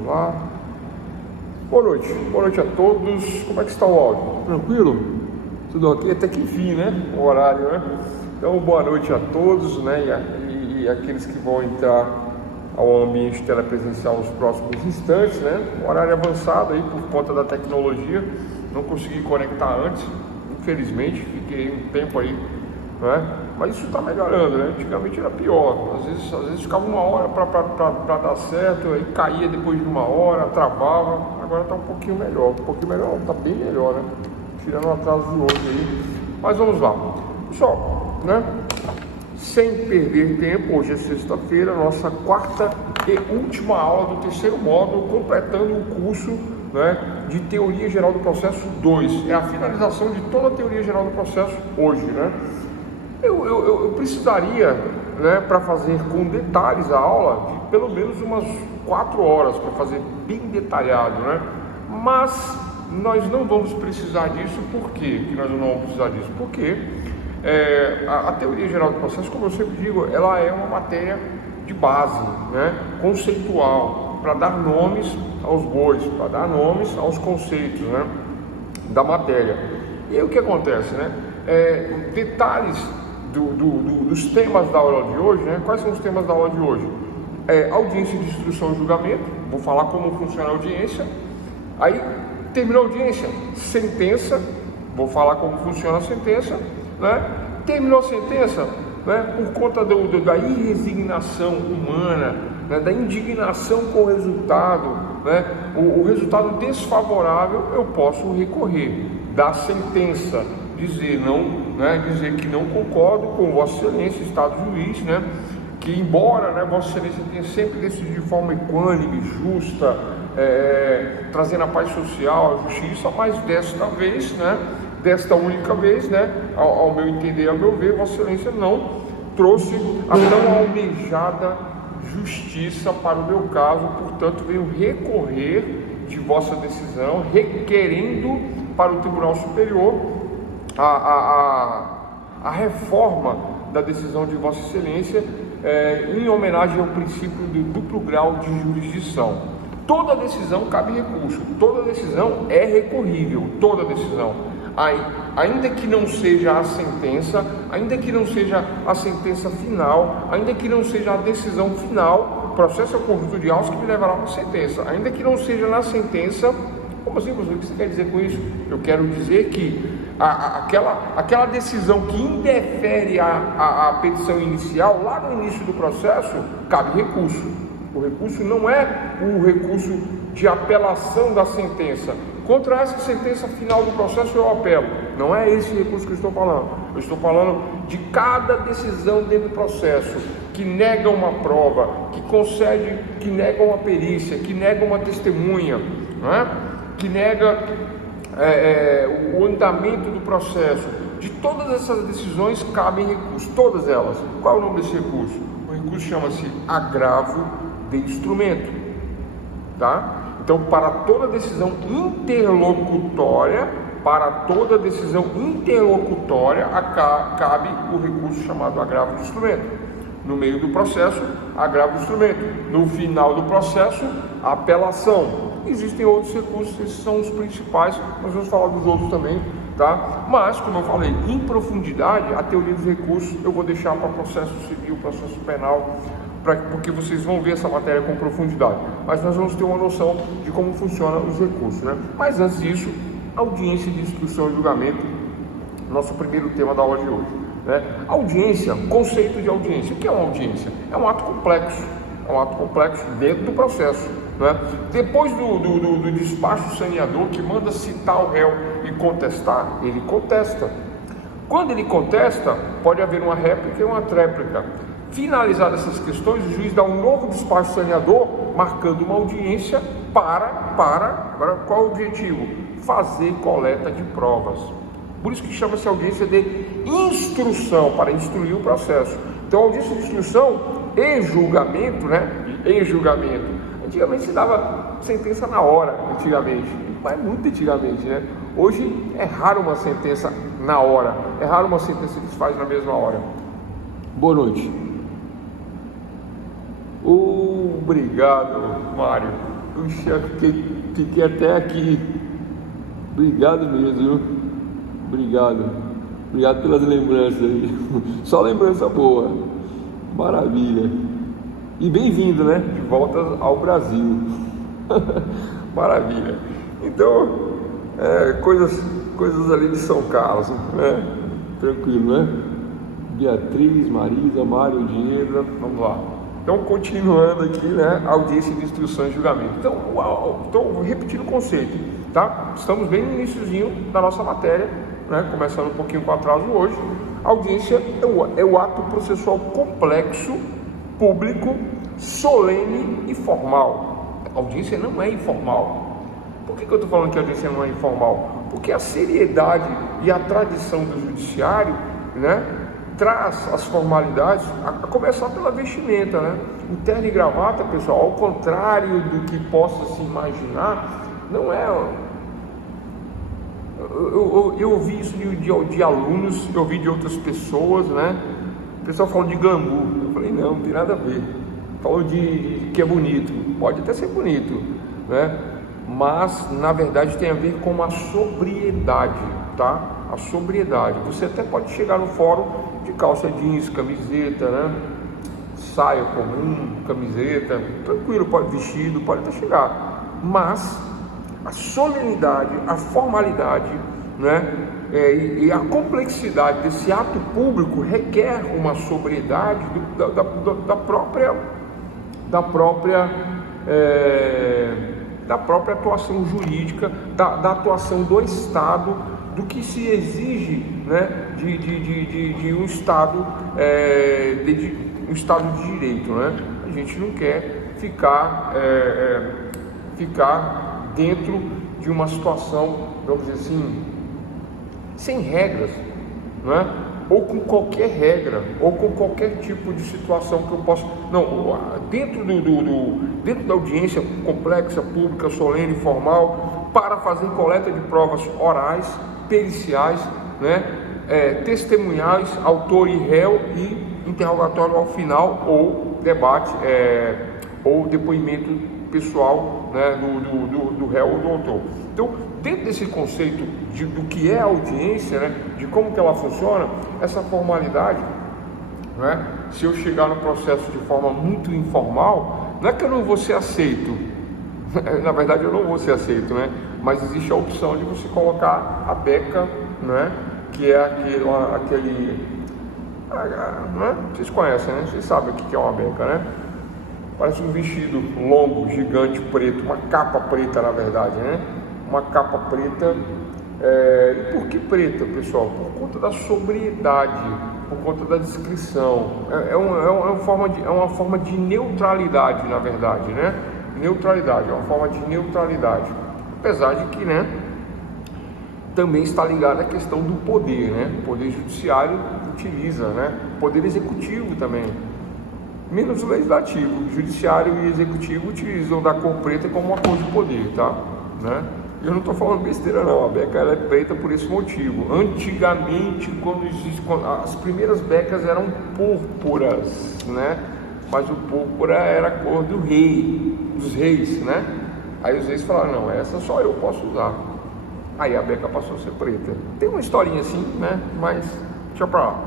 Vamos lá. Boa noite a todos. Como é que está o áudio? Tranquilo? Tudo ok? Até que enfim, né? O horário, né? Então, boa noite a todos, né? E aqueles que vão entrar ao ambiente telepresencial nos próximos instantes, né? Um horário avançado aí por conta da tecnologia. Não consegui conectar antes, infelizmente, fiquei um tempo aí, né? Mas isso está melhorando, né? Antigamente era pior, às vezes ficava uma hora para dar certo, aí caía depois de uma hora, travava. Agora está um pouquinho melhor, está bem melhor, né? Tirando o atraso de hoje aí. Mas vamos lá, pessoal, né? Sem perder tempo, hoje é sexta-feira, nossa quarta e última aula do terceiro módulo, completando o curso, né, de Teoria Geral do Processo 2. É a finalização de toda a Teoria Geral do Processo hoje, né? Eu precisaria, né, para fazer com detalhes a aula, de pelo menos umas 4 horas para fazer bem detalhado, né? Mas nós não vamos precisar disso. Por quê que nós não vamos precisar disso? Porque a Teoria Geral do Processo, como eu sempre digo, ela é uma matéria de base, né, conceitual, para dar nomes aos bois, para dar nomes aos conceitos, né, da matéria. E aí o que acontece, né? Detalhes dos temas da aula de hoje, né? Quais são os temas da aula de hoje? Audiência de instrução e julgamento, vou falar como funciona a audiência. Aí, terminou a audiência, sentença, vou falar como funciona a sentença, né? Terminou a sentença, né? Por conta da irresignação humana, né? Da indignação com o resultado, né? O resultado desfavorável, eu posso recorrer da sentença, dizer não, né, dizer que não concordo com Vossa Excelência, Estado Juiz, né, que embora, né, Vossa Excelência tenha sempre decidido de forma equânime, justa, trazendo a paz social, a justiça, mas desta única vez, né, ao meu entender, ao meu ver, Vossa Excelência não trouxe a tão almejada justiça para o meu caso, portanto venho recorrer de vossa decisão, requerendo para o Tribunal Superior a reforma da decisão de Vossa Excelência, em homenagem ao princípio do duplo grau de jurisdição. Toda decisão cabe recurso, toda decisão é recorrível, toda decisão. Ainda que não seja a sentença, ainda que não seja a sentença final, ainda que não seja a decisão final, o processo é o conjunto de autos que me levará a uma sentença. Ainda que não seja na sentença. Como assim, professor? O que você quer dizer com isso? Eu quero dizer que aquela decisão que indefere a petição inicial, lá no início do processo, cabe recurso. O recurso não é o recurso de apelação da sentença. Contra essa sentença final do processo eu apelo. Não é esse recurso que eu estou falando. Eu estou falando de cada decisão dentro do processo que nega uma prova, que concede, que nega uma perícia, que nega uma testemunha, não é? Que nega o andamento do processo. De todas essas decisões cabem recursos, todas elas. Qual é o nome desse recurso? O recurso chama-se agravo de instrumento, tá? Então, para toda decisão interlocutória, cabe o recurso chamado agravo de instrumento. No meio do processo, agravo de instrumento. No final do processo, apelação. Existem outros recursos, esses são os principais, nós vamos falar dos outros também, tá? Mas, como eu falei, em profundidade, a teoria dos recursos eu vou deixar para processo civil, processo penal, porque vocês vão ver essa matéria com profundidade. Mas nós vamos ter uma noção de como funcionam os recursos, né? Mas antes disso, audiência de instrução e julgamento, nosso primeiro tema da aula de hoje, né? Audiência, conceito de audiência. O que é uma audiência? É um ato complexo. É um ato complexo dentro do processo, né? Depois do despacho saneador que manda citar o réu e contestar, ele contesta. Quando ele contesta, pode haver uma réplica e uma tréplica. Finalizadas essas questões, o juiz dá um novo despacho saneador, marcando uma audiência agora qual é o objetivo? Fazer coleta de provas. Por isso que chama-se audiência de instrução, para instruir o processo. Então, audiência de instrução e julgamento, né? Em julgamento. Antigamente se dava sentença na hora, mas muito antigamente, né? Hoje é raro uma sentença na hora, é raro uma sentença que se faz na mesma hora. Boa noite. Obrigado, Mário. Puxa, fiquei até aqui. Obrigado mesmo, viu? Obrigado pelas lembranças aí. Só lembrança boa. Maravilha. E bem-vindo, né? De volta ao Brasil. Maravilha. Então, coisas ali de São Carlos, né? Tranquilo, né? Beatriz, Marisa, Mário, Diego, vamos lá. Então, continuando aqui, né? Audiência de instruções e julgamento. Então, repetindo o conceito, tá? Estamos bem no iniciozinho da nossa matéria, né? Começando um pouquinho com atraso hoje. A audiência é o ato processual complexo, público, solene e formal. A audiência não é informal. Por que eu estou falando que a audiência não é informal? Porque a seriedade e a tradição do judiciário, né, traz as formalidades, a começar pela vestimenta, né? O terno e gravata, pessoal, ao contrário do que possa se imaginar, não é... Eu ouvi isso de alunos, eu ouvi de outras pessoas, né? O pessoal falou de glamour. Eu falei, não tem nada a ver. Falou de que é bonito, pode até ser bonito, né? Mas na verdade tem a ver com a sobriedade, tá? A sobriedade. Você até pode chegar no fórum de calça jeans, camiseta, né? Saia comum, camiseta, tranquilo, vestido, pode até chegar. Mas a solenidade, a formalidade, né? E a complexidade desse ato público requer uma sobriedade da própria atuação jurídica, da atuação do Estado, do que se exige, né, de um Estado, um Estado de direito, né? A gente não quer ficar dentro de uma situação, vamos dizer assim, sem regras, né? Ou com qualquer regra, ou com qualquer tipo de situação que eu possa... Não, dentro da audiência complexa, pública, solene, formal, para fazer coleta de provas orais, periciais, né? Testemunhais, autor e réu, e interrogatório ao final, ou debate, ou depoimento pessoal, né, do réu ou do autor. Então, dentro desse conceito do que é a audiência, né, de como que ela funciona, essa formalidade, né, se eu chegar no processo de forma muito informal, não é que eu não vou ser aceito, na verdade eu não vou ser aceito, né, mas existe a opção de você colocar a beca, né, que é aquele né, vocês conhecem, né, vocês sabem o que é uma beca, né? Parece um vestido longo, gigante, preto, uma capa preta, na verdade, né? Uma capa preta. E por que preta, pessoal? Por conta da sobriedade, por conta da descrição. É uma forma de neutralidade, na verdade, né? Neutralidade, é uma forma de neutralidade. Apesar de que, né, também está ligada à questão do poder, né? O poder judiciário utiliza, né? O poder executivo também. Menos o legislativo, o judiciário e o executivo utilizam da cor preta como uma cor de poder, tá? Né? Eu não estou falando besteira não, a beca ela é preta por esse motivo. Antigamente, as primeiras becas eram púrpuras, né? Mas o púrpura era a cor dos reis, né? Aí os reis falaram, não, essa só eu posso usar. Aí a beca passou a ser preta. Tem uma historinha assim, né? Mas deixa pra lá.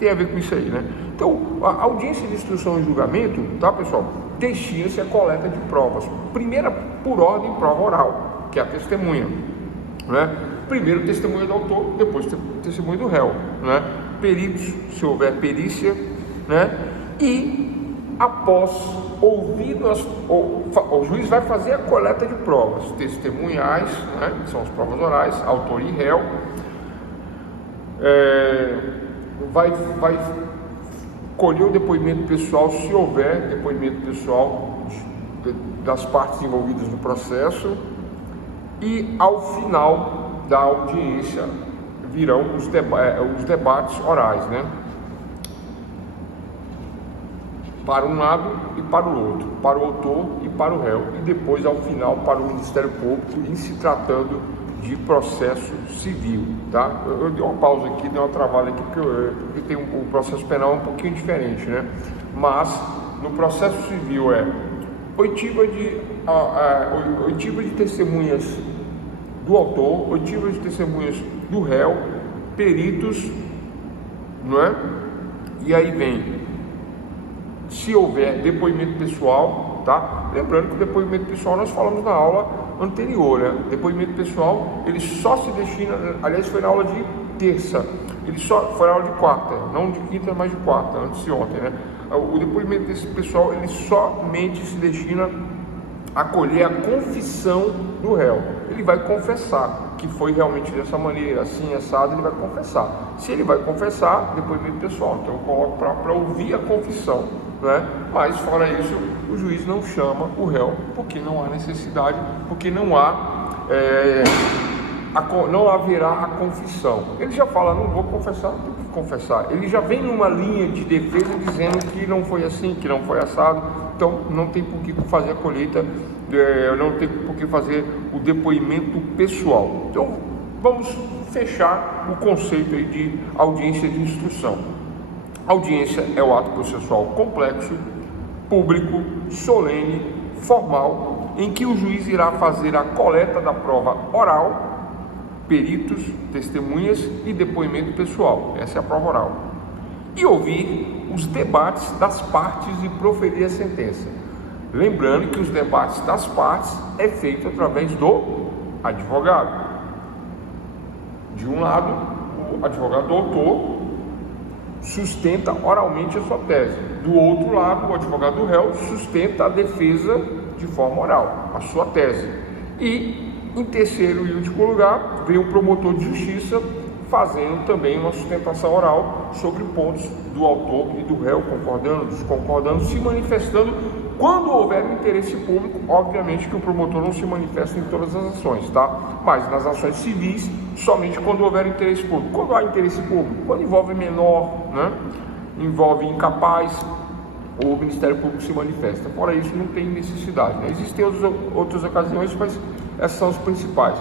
Tem a ver com isso aí, né? Então, a audiência de instrução e julgamento, tá, pessoal? Destina-se a coleta de provas. Primeira, por ordem, prova oral, que é a testemunha, né? Primeiro testemunha do autor, depois testemunha do réu, né? Peritos, se houver perícia, né? E após ouvido o juiz vai fazer a coleta de provas testemunhais, né? Que são as provas orais, autor e réu. Vai colher o depoimento pessoal, se houver depoimento pessoal das partes envolvidas no processo, e ao final da audiência virão os debates orais, né? Para um lado e para o outro, para o autor e para o réu, e depois ao final para o Ministério Público, em se tratando de processo civil, tá? Eu dei uma pausa aqui, dei uma travada aqui, porque tem o processo penal um pouquinho diferente, né? Mas no processo civil oitiva de oitiva de testemunhas do autor, oitiva de testemunhas do réu, peritos, não é? E aí vem, se houver depoimento pessoal, tá? Lembrando que o depoimento pessoal nós falamos na aula anterior, né? Depoimento pessoal, ele só se destina, aliás, foi na aula de terça, ele só foi na aula de quarta, não de quinta, mas de quarta, antes de ontem, né? O depoimento desse pessoal, ele somente se destina a colher a confissão do réu. Ele vai confessar que foi realmente dessa maneira, assim, assado, ele vai confessar. Se ele vai confessar, depoimento pessoal, então eu coloco para ouvir a confissão, né? Mas fora isso, o juiz não chama o réu, porque não há necessidade, porque não haverá a confissão. Ele já fala, não vou confessar, não tem que confessar. Ele já vem numa linha de defesa dizendo que não foi assim, que não foi assado, então não tem por que fazer a colheita, não tem por que fazer o depoimento pessoal. Então vamos fechar o conceito aí de audiência de instrução. Audiência é o ato processual complexo, público, solene, formal, em que o juiz irá fazer a coleta da prova oral, peritos, testemunhas e depoimento pessoal. Essa é a prova oral. E ouvir os debates das partes e proferir a sentença. Lembrando que os debates das partes é feito através do advogado. De um lado, o advogado autor sustenta oralmente a sua tese. Do outro lado, o advogado do réu sustenta a defesa de forma oral, a sua tese. E, em terceiro e último lugar, vem o promotor de justiça fazendo também uma sustentação oral sobre pontos do autor e do réu, concordando, desconcordando, se manifestando quando houver um interesse público. Obviamente que o promotor não se manifesta em todas as ações, tá? Mas nas ações civis, somente quando houver interesse público. Quando há interesse público? Quando envolve menor, né? Envolve incapaz, o Ministério Público se manifesta. Fora isso, não tem necessidade, né? Existem outras ocasiões, mas essas são as principais.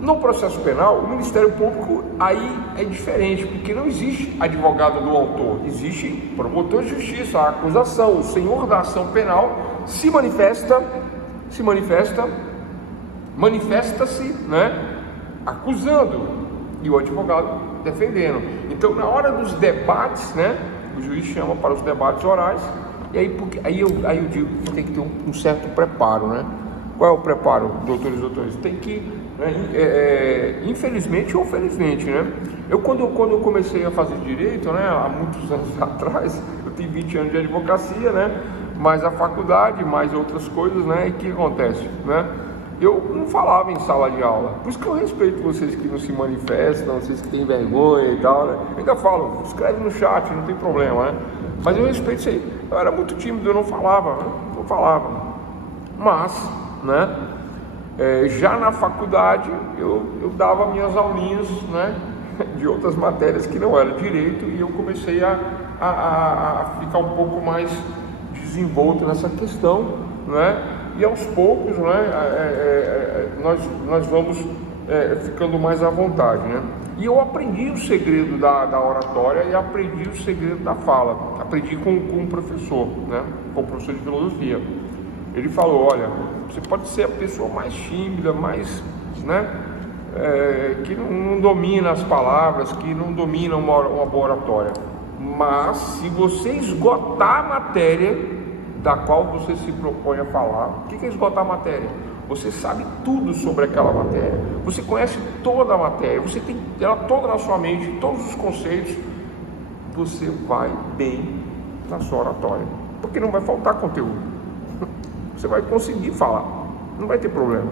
No processo penal, o Ministério Público aí é diferente, porque não existe advogado do autor, existe promotor de justiça, a acusação, o senhor da ação penal manifesta-se, né, acusando, e o advogado defendendo. Então, na hora dos debates, né, o juiz chama para os debates orais, e aí eu digo que tem que ter um certo preparo, né? Qual é o preparo, doutores e doutores? Tem que, né, infelizmente ou felizmente, né? Quando eu comecei a fazer direito, né, há muitos anos atrás, eu tenho 20 anos de advocacia, né? Mais a faculdade, mais outras coisas, né? E o que acontece, né? Eu não falava em sala de aula. Por isso que eu respeito vocês que não se manifestam, vocês que têm vergonha e tal, né? Eu ainda falo, escreve no chat, não tem problema, né? Mas eu respeito isso aí. Eu era muito tímido, eu não falava. Mas, né? Já na faculdade eu dava minhas aulinhas, né, de outras matérias que não era direito, e eu comecei a ficar um pouco mais desenvolto nessa questão, né, e aos poucos, né, nós vamos ficando mais à vontade, né. E eu aprendi o segredo da oratória e aprendi o segredo da fala, aprendi com um professor, né, com o professor de filosofia. Ele falou, olha, você pode ser a pessoa mais tímida, mais, né, que não domina as palavras, que não domina uma boa oratória, mas se você esgotar a matéria da qual você se propõe a falar, o que é esgotar a matéria? Você sabe tudo sobre aquela matéria, você conhece toda a matéria, você tem ela toda na sua mente, todos os conceitos, você vai bem na sua oratória, porque não vai faltar conteúdo. Você vai conseguir falar, não vai ter problema,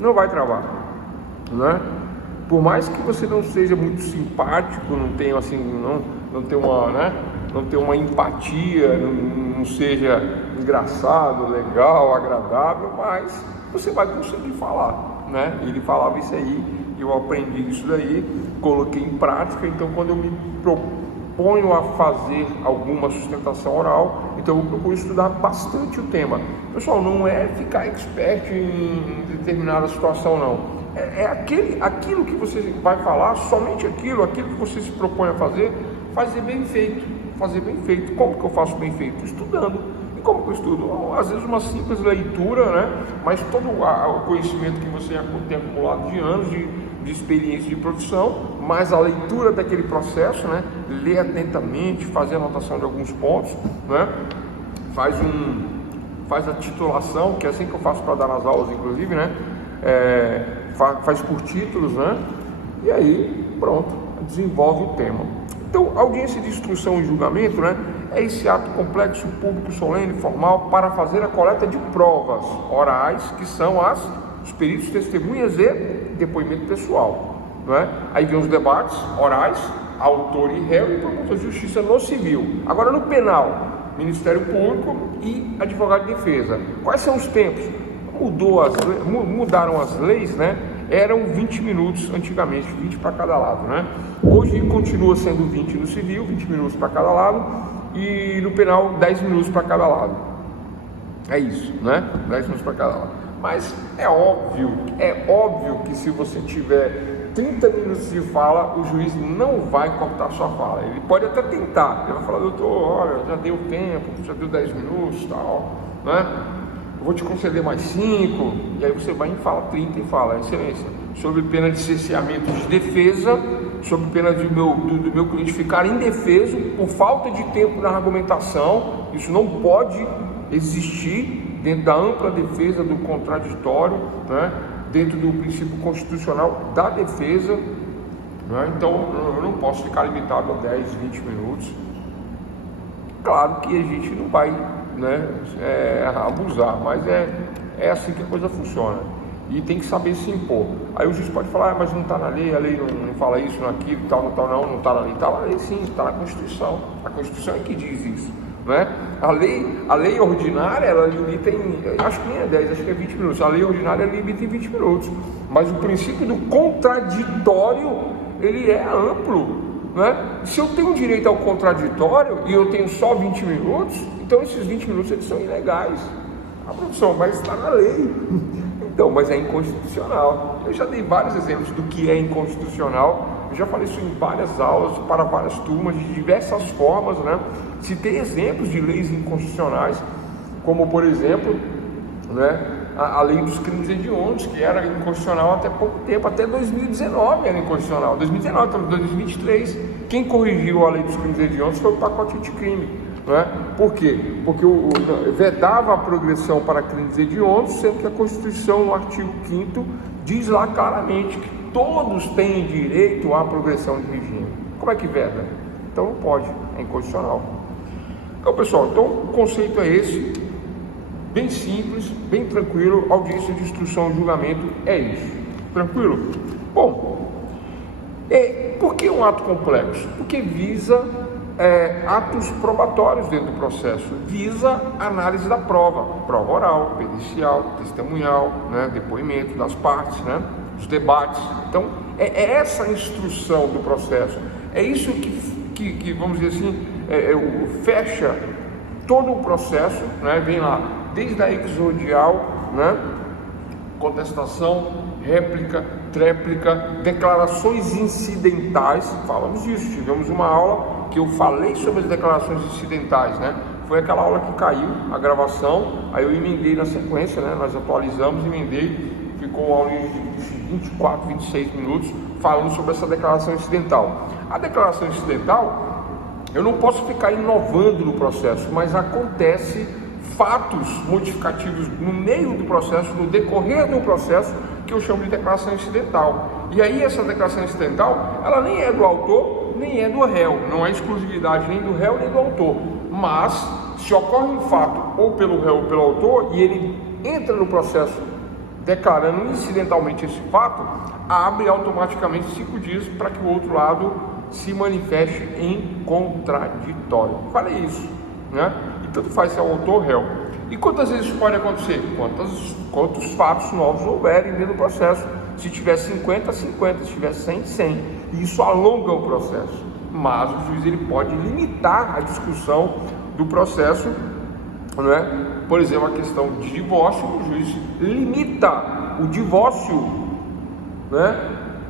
não vai travar, né? Por mais que você não seja muito simpático, não tenha assim, não tenha uma, né? Não tenha uma empatia, não seja engraçado, legal, agradável, mas você vai conseguir falar, né? Ele falava isso aí, eu aprendi isso daí, coloquei em prática. Então, quando eu me proponho a fazer alguma sustentação oral, então eu procuro estudar bastante o tema. Pessoal, não é ficar expert em determinada situação, não. É aquilo que você vai falar, somente aquilo que você se propõe a fazer bem feito. Fazer bem feito. Como que eu faço bem feito? Estudando. Como que eu estudo? Às vezes uma simples leitura, né? Mas todo o conhecimento que você tem acumulado de anos de experiência de profissão, mais a leitura daquele processo, né? Ler atentamente, fazer anotação de alguns pontos, né? Faz a titulação, que é assim que eu faço para dar nas aulas, inclusive, né? Faz por títulos, né? E aí, pronto, desenvolve o tema. Então, audiência de instrução e julgamento, né? É esse ato complexo, público, solene, formal, para fazer a coleta de provas orais, que são os peritos, testemunhas e depoimento pessoal, não é? Aí vem os debates orais, autor e réu e promotor de justiça no civil. Agora, no penal, Ministério Público e advogado de defesa. Quais são os tempos? Mudaram as leis, né? Eram 20 minutos antigamente, 20 para cada lado, né? Hoje continua sendo 20 no civil, 20 minutos para cada lado, e no penal 10 minutos para cada lado. É isso, né? 10 minutos para cada lado. Mas é óbvio que se você tiver 30 minutos de fala, o juiz não vai cortar sua fala. Ele pode até tentar, ele vai falar: doutor, olha, já deu tempo, já deu 10 minutos, tal, né? Eu vou te conceder mais 5, e aí você vai em fala 30 e fala: excelência, sob pena de cerceamento de defesa, sob pena do meu cliente ficar indefeso por falta de tempo na argumentação, isso não pode existir dentro da ampla defesa do contraditório, né? Dentro do princípio constitucional da defesa, né? Então eu não posso ficar limitado a 10, 20 minutos. Claro que a gente não vai, né, abusar, mas é assim que a coisa funciona, e tem que saber se impor. Aí o juiz pode falar: mas não está na lei, a lei não fala isso, não aquilo, tal, não está na lei. Está na lei sim, está na Constituição, a Constituição é que diz isso, né? A lei ordinária, ela limita acho que nem é 10, acho que é 20 minutos, a lei ordinária limita em 20 minutos, mas o princípio do contraditório, ele é amplo, né? Se eu tenho direito ao contraditório e eu tenho só 20 minutos, então esses 20 minutos eles são ilegais. Professor, mas está na lei. Então, mas é inconstitucional. Eu já dei vários exemplos do que é inconstitucional. Eu já falei isso em várias aulas, para várias turmas, de diversas formas, né? Citei exemplos de leis inconstitucionais, como, por exemplo, né, a lei dos crimes hediondos, que era inconstitucional até pouco tempo, até 2019 era inconstitucional. 2019, estamos em 2023. Quem corrigiu a lei dos crimes hediondos foi o pacote anticrime, não é? Por quê? Porque vedava a progressão para crimes hediondos, sendo que a Constituição, no artigo 5º, diz lá claramente que todos têm direito à progressão de regime. Como é que veda? Então não pode, é inconstitucional. Então, pessoal, o conceito é esse, bem simples, bem tranquilo. Audiência de instrução e julgamento é isso. Tranquilo? Bom, por que um ato complexo? Porque visa atos probatórios dentro do processo, visa análise da prova oral, pericial, testemunhal, né, depoimento das partes, né, os debates. Então, é essa instrução do processo, é isso que vamos dizer assim, fecha todo o processo, né, vem lá, desde a exordial, né, contestação, réplica, tréplica, declarações incidentais. Falamos disso, tivemos uma aula que eu falei sobre as declarações incidentais, né? Foi aquela aula que caiu a gravação, aí eu emendei na sequência, né? Nós atualizamos, emendei, ficou uma aula de 24, 26 minutos falando sobre essa declaração incidental. A declaração incidental, eu não posso ficar inovando no processo, mas acontece fatos modificativos no meio do processo, no decorrer do processo, que eu chamo de declaração incidental. E aí essa declaração incidental, ela nem é do autor, nem é do réu, não é exclusividade nem do réu nem do autor, mas se ocorre um fato ou pelo réu ou pelo autor e ele entra no processo declarando incidentalmente esse fato, abre automaticamente 5 dias para que o outro lado se manifeste em contraditório. Falei isso, né? E tanto faz se é o autor ou réu. E quantas vezes isso pode acontecer? Quantos fatos novos houverem dentro do processo. Se tiver 50, 50, se tiver 100, 100. E isso alonga o processo. Mas o juiz ele pode limitar a discussão do processo, né? Por exemplo, a questão de divórcio, o juiz limita o divórcio, né,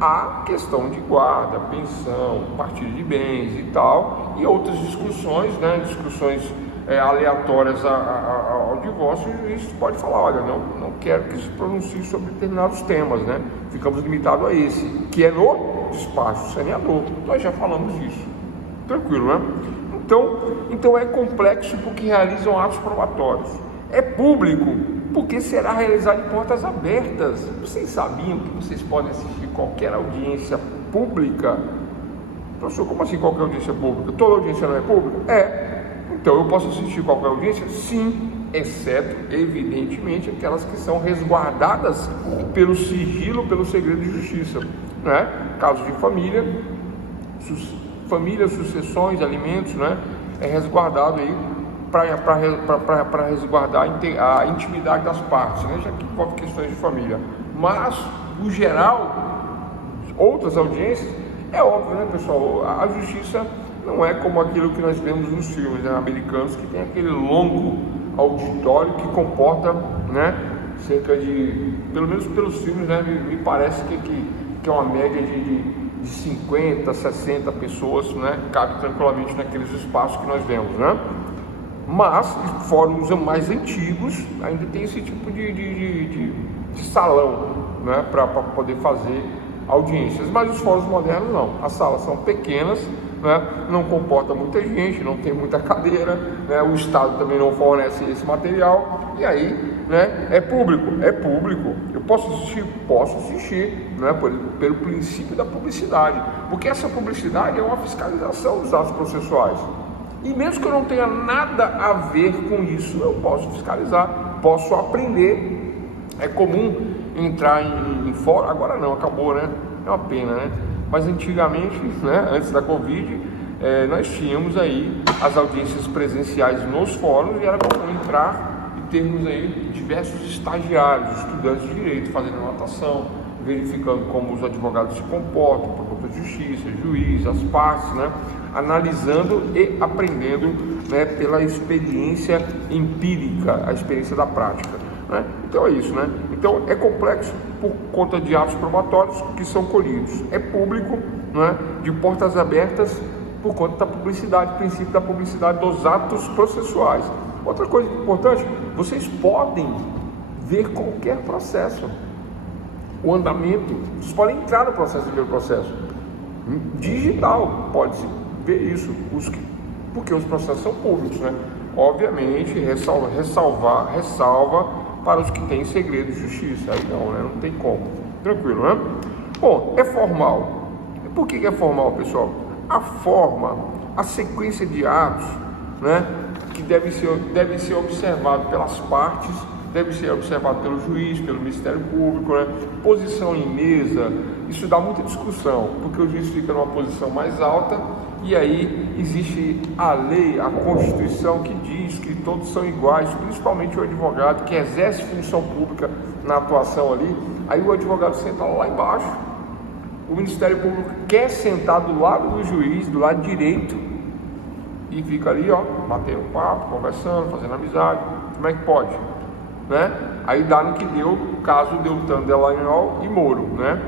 a questão de guarda, pensão, partilha de bens e tal, e outras discussões, né, discussões aleatórias ao divórcio, o juiz pode falar, olha, não quero que se pronuncie sobre determinados temas, né? Ficamos limitados a esse, que é no despacho saneador. Nós já falamos disso. Tranquilo, né? Então é complexo porque realizam atos probatórios. É público porque será realizado em portas abertas. Vocês sabiam que vocês podem assistir qualquer audiência pública? Professor, como assim qualquer audiência pública? Toda audiência não é pública? Então eu posso assistir qualquer audiência? Sim, exceto, evidentemente, aquelas que são resguardadas pelo sigilo, pelo segredo de justiça, né? Casos de família, sucessões, alimentos, né? É resguardado aí para resguardar a intimidade das partes, né? Já que envolve questões de família. Mas, no geral, outras audiências, é óbvio, né, pessoal? A justiça não é como aquilo que nós vemos nos filmes, né, americanos, que tem aquele longo auditório que comporta, né, cerca de, pelo menos pelos filmes, né, me parece que é uma média de 50, 60 pessoas, né, cabe tranquilamente naqueles espaços que nós vemos, né? Mas fóruns mais antigos ainda tem esse tipo de salão, né, para poder fazer audiências, mas os fóruns modernos não, as salas são pequenas, né, não comporta muita gente, não tem muita cadeira, né, o Estado também não fornece esse material, e aí, né, é público, eu posso assistir, né, pelo princípio da publicidade, porque essa publicidade é uma fiscalização dos atos processuais, e mesmo que eu não tenha nada a ver com isso, eu posso fiscalizar, posso aprender. É comum entrar em fórum, agora não, acabou, né? É uma pena, né? Mas antigamente, né, antes da Covid, nós tínhamos aí as audiências presenciais nos fóruns e era comum entrar e termos aí diversos estagiários, estudantes de direito fazendo anotação, verificando como os advogados se comportam, promotor de justiça, juiz, as partes, né? Analisando e aprendendo, né, pela experiência empírica, a experiência da prática, né? Então é isso, né? Então é complexo por conta de atos probatórios que são colhidos. É público, né, de portas abertas por conta da publicidade, princípio da publicidade dos atos processuais. Outra coisa importante, vocês podem ver qualquer processo, o andamento, vocês podem entrar no processo e ver o processo. Digital, pode-se ver isso, porque os processos são públicos, né? Obviamente, ressalva para os que têm segredo de justiça, aí não, né? Não tem como, tranquilo, né? Bom, é formal. Por que é formal, pessoal? A forma, a sequência de atos, né, que deve ser observado pelas partes, deve ser observado pelo juiz, pelo Ministério Público, né? Posição em mesa, isso dá muita discussão, porque o juiz fica numa posição mais alta e aí existe a lei, a Constituição que diz que todos são iguais, principalmente o advogado que exerce função pública na atuação ali, aí o advogado senta lá embaixo, o Ministério Público quer sentar do lado do juiz, do lado direito, e fica ali, ó, batendo papo, conversando, fazendo amizade. Como é que pode? Né? Aí dá no que deu o caso Deltan Dallagnol e Moro, né?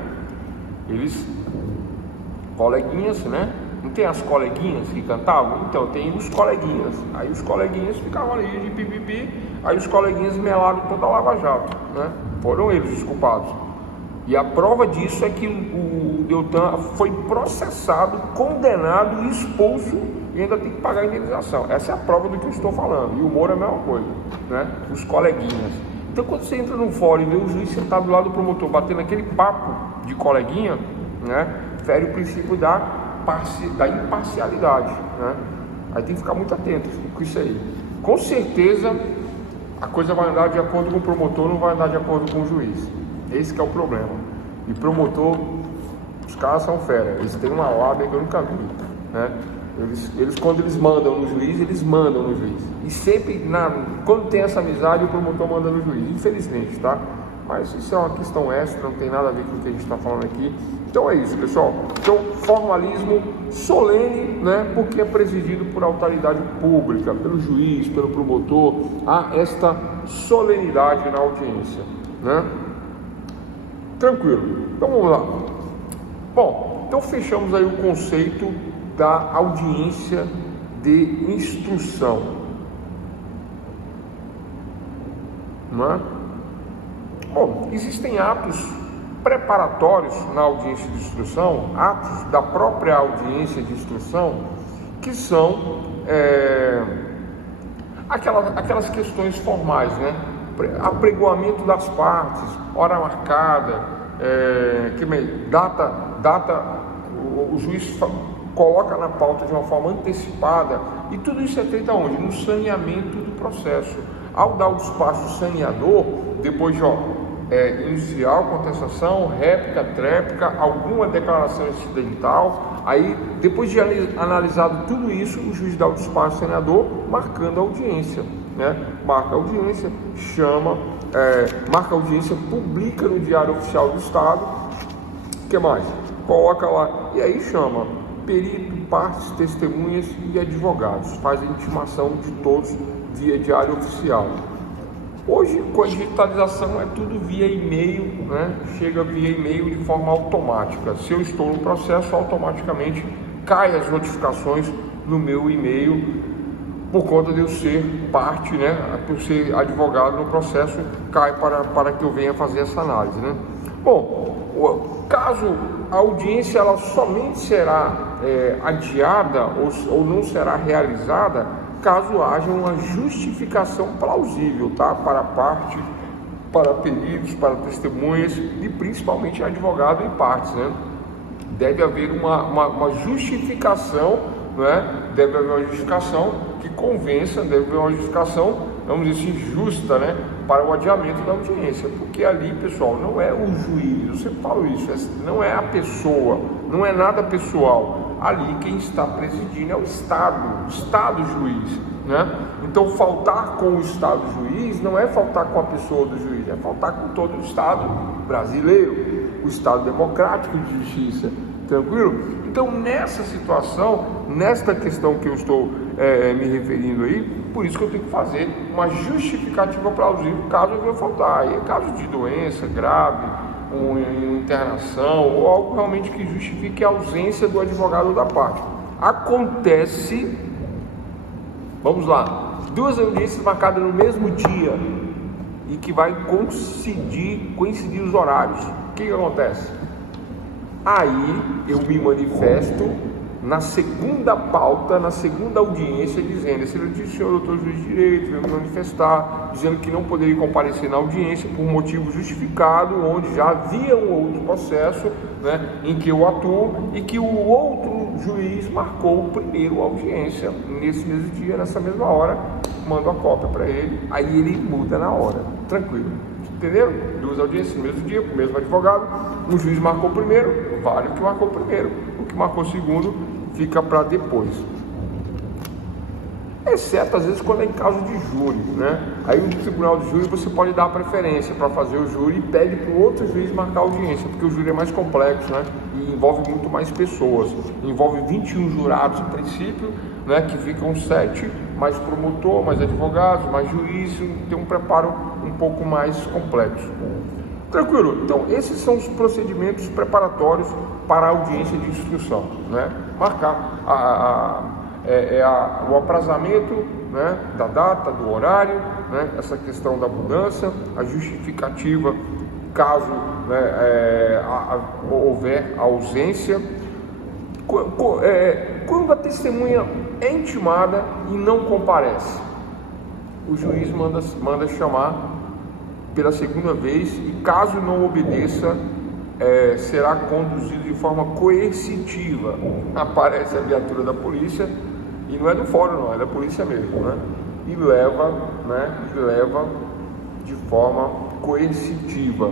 Eles, coleguinhas, né? Não tem as coleguinhas que cantavam? Então tem os coleguinhas. Aí os coleguinhas ficavam ali de pipipi, aí os coleguinhas melaram toda a Lava Jato, né? Foram eles os culpados. E a prova disso é que o Deltan foi processado, condenado e expulso e ainda tem que pagar a indenização. Essa é a prova do que eu estou falando. E o Moro é a mesma coisa, né? Os coleguinhas. Então quando você entra num fórum e vê o juiz sentado do lado do promotor batendo aquele papo de coleguinha, né, fere o princípio da imparcialidade, né? Aí tem que ficar muito atento com isso aí. Com certeza a coisa vai andar de acordo com o promotor, não vai andar de acordo com o juiz. Esse que é o problema. E promotor, os caras são fera, eles têm uma lábia que eu nunca vi, né? Eles quando eles mandam no juiz, eles mandam no juiz. E sempre, quando tem essa amizade, o promotor manda no juiz, infelizmente, tá? Mas isso é uma questão extra, não tem nada a ver com o que a gente está falando aqui. Então é isso, pessoal. Então, formalismo solene, né? Porque é presidido por autoridade pública, pelo juiz, pelo promotor. Há esta solenidade na audiência, né? Tranquilo. Então vamos lá. Bom, então fechamos aí o conceito da audiência de instrução. não é? Bom, existem atos preparatórios na audiência de instrução, atos da própria audiência de instrução, que são aquelas questões formais, né? Apregoamento das partes, hora marcada, data, o juiz coloca na pauta de uma forma antecipada, e tudo isso é feito aonde? No saneamento do processo. Ao dar o despacho saneador, depois de inicial, contestação, réplica, tréplica, alguma declaração incidental, aí depois de analisado tudo isso, o juiz dá o despacho saneador, marcando a audiência, né? Marca a audiência, marca a audiência, publica no Diário Oficial do Estado. O que mais? Coloca lá, e aí chama perito, partes, testemunhas e advogados, faz a intimação de todos via Diário Oficial. Hoje, com a digitalização, é tudo via e-mail, né? Chega via e-mail de forma automática. Se eu estou no processo, automaticamente caem as notificações no meu e-mail, por conta de eu ser parte, né? Por ser advogado no processo, cai para que eu venha fazer essa análise, né? Bom, caso a audiência ela somente será adiada ou não será realizada caso haja uma justificação plausível, tá? Para a parte, para peritos, para testemunhas e principalmente advogado e partes, né? Deve haver uma justificação, né? Deve haver uma justificação que convença, deve haver uma justificação, vamos dizer assim, justa, né? Para o adiamento da audiência, porque ali, pessoal, não é o juiz, eu sempre falo isso, não é a pessoa, não é nada pessoal. Ali quem está presidindo é o Estado juiz, né? Então faltar com o Estado juiz não é faltar com a pessoa do juiz, é faltar com todo o Estado brasileiro, o Estado democrático de justiça, tranquilo? Então nessa situação, nesta questão que eu estou me referindo aí, por isso que eu tenho que fazer uma justificativa plausível caso eu venha faltar. Aí é caso de doença grave, uma internação ou algo realmente que justifique a ausência do advogado da parte. Acontece, vamos lá, 2 audiências marcadas no mesmo dia e que vai coincidir os horários. O que acontece? Aí eu me manifesto na segunda pauta, na segunda audiência, dizendo: excelentíssimo senhor doutor juiz de direito, veio me manifestar, dizendo que não poderia comparecer na audiência por motivo justificado, onde já havia um outro processo, né, em que eu atuo, e que o outro juiz marcou primeiro a audiência, nesse mesmo dia, nessa mesma hora, mando a cópia para ele, aí ele muda na hora, tranquilo. Entenderam? 2 audiências no mesmo dia, com o mesmo advogado, um juiz marcou primeiro, vale o que marcou primeiro, o que marcou segundo fica para depois. Exceto às vezes quando é em caso de júri, né? Aí no tribunal de júri você pode dar a preferência para fazer o júri e pede para o outro juiz marcar a audiência, porque o júri é mais complexo, né? E envolve muito mais pessoas, envolve 21 jurados em princípio, né? Que ficam 7, mais promotor, mais advogados, mais juiz, tem um preparo um pouco mais complexo. Tranquilo? Então, esses são os procedimentos preparatórios para a audiência de instrução, né? Marcar o aprazamento, né, da data, do horário, né, essa questão da mudança, a justificativa caso, né, houver ausência. Quando a testemunha é intimada e não comparece, o juiz manda chamar pela segunda vez e caso não obedeça, será conduzido de forma coercitiva. Aparece a viatura da polícia, e não é do fórum não, é da polícia mesmo, né? E leva de forma coercitiva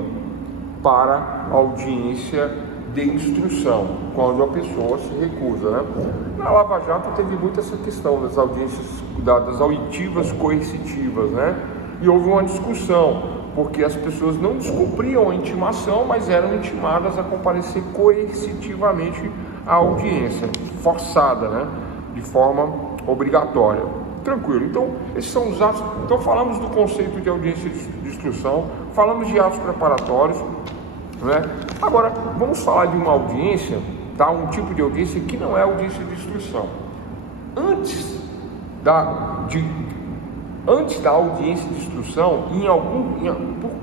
para a audiência de instrução, quando a pessoa se recusa, né? Na Lava Jato teve muito essa questão das audiências, das auditivas coercitivas, né? E houve uma discussão, porque as pessoas não descumpriam a intimação, mas eram intimadas a comparecer coercitivamente à audiência, forçada, né? De forma obrigatória. Tranquilo. Então, esses são os atos. Então, falamos do conceito de audiência de instrução, falamos de atos preparatórios, né? Agora, vamos falar de uma audiência, tá? Um tipo de audiência que não é audiência de instrução. Antes antes da audiência de instrução,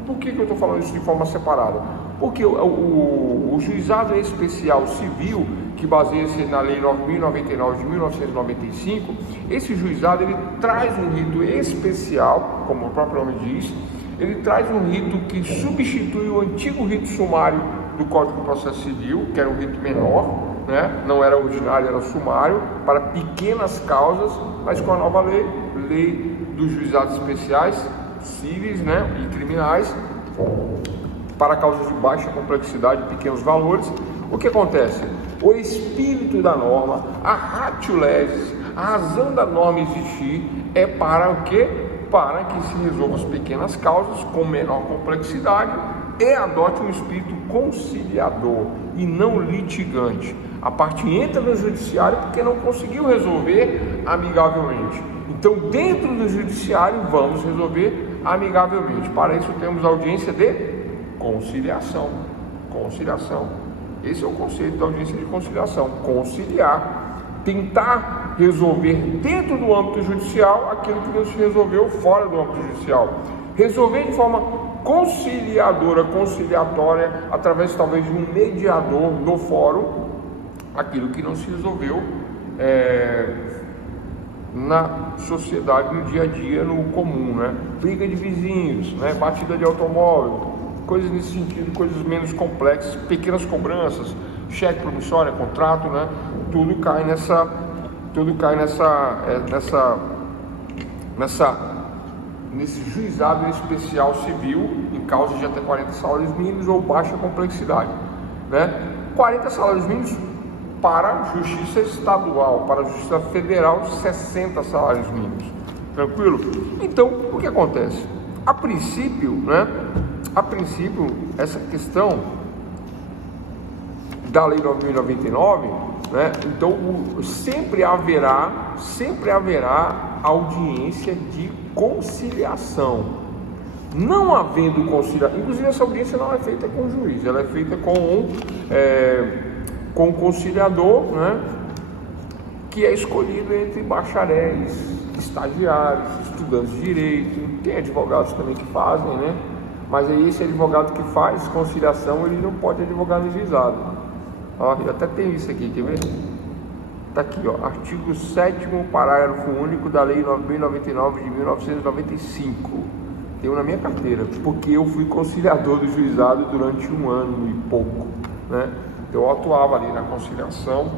por que eu estou falando isso de forma separada? Porque o juizado especial civil, que baseia-se na Lei 9.099 de 1995, esse juizado ele traz um rito especial, como o próprio nome diz, ele traz um rito que substitui o antigo rito sumário do Código de Processo Civil, que era um rito menor, né? Não era ordinário, era sumário, para pequenas causas, mas com a nova lei dos juizados especiais, cíveis, né? E criminais, para causas de baixa complexidade e pequenos valores. O que acontece? O espírito da norma, a ratio legis, a razão da norma existir é para o quê? Para que se resolvam as pequenas causas com menor complexidade e adote um espírito conciliador e não litigante. A parte entra no judiciário porque não conseguiu resolver amigavelmente. Então, dentro do judiciário, vamos resolver amigavelmente. Para isso, temos audiência de conciliação. Conciliação. Esse é o conceito da audiência de conciliação. Conciliar. Tentar resolver dentro do âmbito judicial aquilo que não se resolveu fora do âmbito judicial. Resolver de forma conciliadora, conciliatória, através talvez de um mediador do fórum, aquilo que não se resolveu na sociedade, no dia a dia, no comum, né? Briga de vizinhos, né? Batida de automóvel, coisas nesse sentido, coisas menos complexas, pequenas cobranças, cheque promissório, contrato, né? Tudo cai nesse juizado especial civil em causas de até 40 salários mínimos ou baixa complexidade, né? 40 salários mínimos para a justiça estadual, para a justiça federal, 60 salários mínimos. Tranquilo? Então, o que acontece? A princípio, né? A princípio, essa questão da Lei 9.099, né? Então, sempre haverá audiência de conciliação. Não havendo conciliação, inclusive essa audiência não é feita com o juiz, ela é feita com o conciliador, né? Que é escolhido entre bacharéis, estagiários, estudantes de direito, tem advogados também que fazem, né? Mas aí esse advogado que faz conciliação, ele não pode advogar no juizado. Ó, eu até tenho isso aqui, quer ver? Tá aqui, ó, artigo 7º, parágrafo único da Lei 9.099 de 1995. Tenho na minha carteira, porque eu fui conciliador do juizado durante 1 ano e pouco, né? Eu atuava ali na conciliação,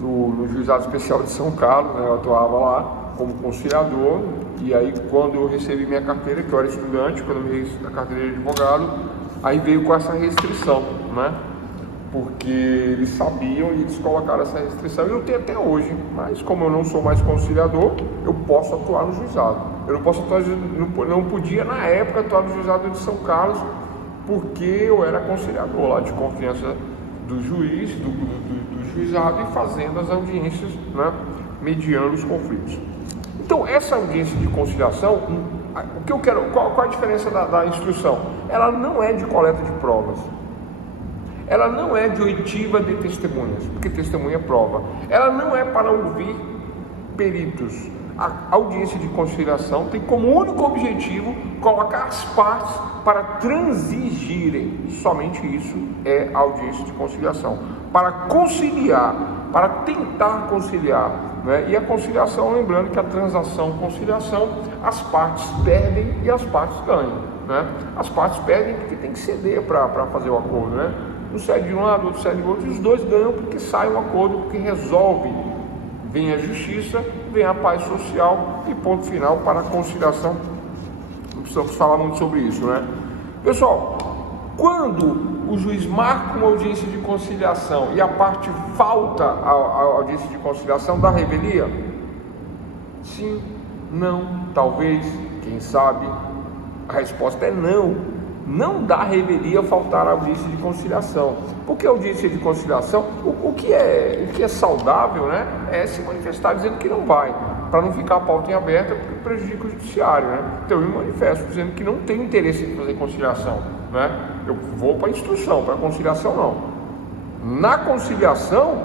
no Juizado Especial de São Carlos, né? Eu atuava lá como conciliador, e aí quando eu recebi minha carteira, que eu era estudante, quando eu me recebi a carteira de advogado, aí veio com essa restrição, né? Porque eles sabiam e eles colocaram essa restrição, e eu tenho até hoje, mas como eu não sou mais conciliador, eu posso atuar no juizado. Eu não posso atuar, não podia na época atuar no Juizado de São Carlos, porque eu era conciliador lá de confiança do juiz, do juizado, e fazendo as audiências, né, mediando os conflitos. Então, essa audiência de conciliação, o que eu quero, qual a diferença da instrução? Ela não é de coleta de provas, ela não é de oitiva de testemunhas, porque testemunha é prova, ela não é para ouvir peritos. A audiência de conciliação tem como único objetivo colocar as partes para transigirem. Somente isso é a audiência de conciliação. Para conciliar, para tentar conciliar, né? E a conciliação, lembrando que a transação-conciliação, as partes perdem e as partes ganham, né? As partes perdem porque tem que ceder para fazer o acordo, né? Um cede de um lado, outro cede do outro, e os dois ganham porque sai um acordo, porque resolve. Vem a justiça, vem a paz social e ponto final para a conciliação. Não precisamos falar muito sobre isso, né? Pessoal, quando o juiz marca uma audiência de conciliação e a parte falta a audiência de conciliação, dá revelia? Sim, não, talvez, quem sabe? A resposta é não. Não dá revelia faltar a audiência de conciliação. Porque a audiência de conciliação, o que é saudável, né, é se manifestar dizendo que não vai, para não ficar a pauta em aberta, porque prejudica o judiciário, né? Então eu me manifesto dizendo que não tenho interesse em fazer conciliação, né? Eu vou para a instrução, para a conciliação não. Na conciliação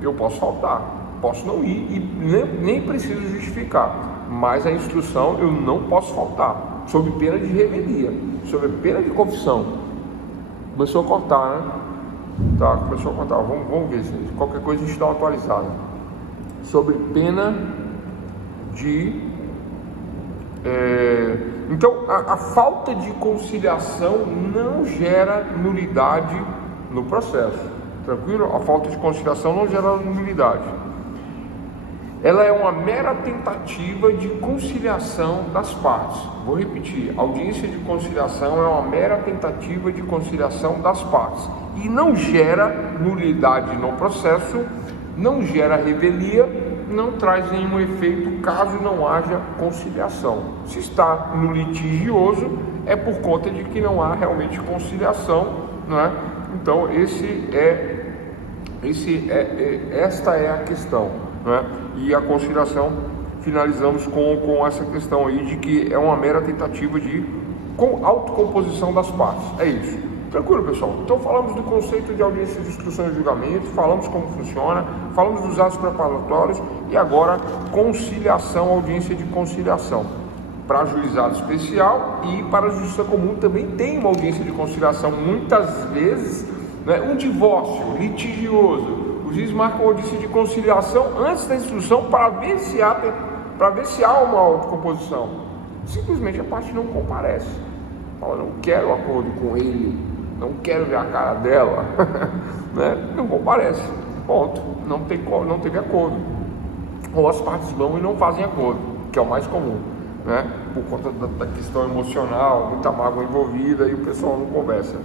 eu posso faltar, posso não ir e nem preciso justificar, mas a instrução eu não posso faltar, sob pena de revelia, sob pena de confissão. Começou a cortar, né? Tá, começou a cortar. Vamos ver, gente. Qualquer coisa a gente dá uma atualizada. Sob pena de... Então, a falta de conciliação não gera nulidade no processo. Tranquilo? A falta de conciliação não gera nulidade. Ela é uma mera tentativa de conciliação das partes. Vou repetir, a audiência de conciliação é uma mera tentativa de conciliação das partes e não gera nulidade no processo, não gera revelia, não traz nenhum efeito caso não haja conciliação. Se está no litigioso, é por conta de que não há realmente conciliação, não é? Então esta é a questão, não é? E a conciliação, finalizamos com essa questão aí de que é uma mera tentativa de autocomposição das partes. É isso. Tranquilo, pessoal? Então falamos do conceito de audiência de instrução e julgamento, falamos como funciona, falamos dos atos preparatórios e agora conciliação, audiência de conciliação. Para juizado especial e para a justiça comum também tem uma audiência de conciliação. Muitas vezes, né, um divórcio litigioso, o juiz marca uma audiência de conciliação antes da instrução para ver se há uma autocomposição. Simplesmente a parte não comparece. Fala, não quero acordo com ele, não quero ver a cara dela, né? Não comparece. Ponto. Não teve acordo. Ou as partes vão e não fazem acordo, que é o mais comum, né? Por conta da questão emocional, muita mágoa envolvida e o pessoal não conversa,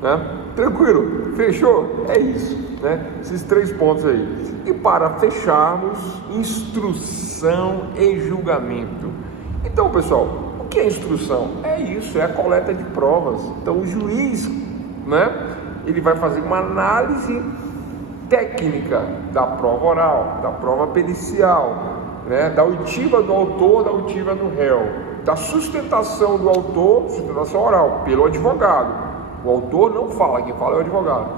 né? Tranquilo? Fechou? É isso, né? Esses 3 pontos aí. E para fecharmos, instrução e julgamento. Então, pessoal, o que é instrução? É isso, é a coleta de provas. Então, o juiz, né, ele vai fazer uma análise técnica da prova oral, da prova pericial, né, da oitiva do autor, da oitiva do réu, da sustentação do autor, sustentação oral, pelo advogado. O autor não fala, quem fala é o advogado,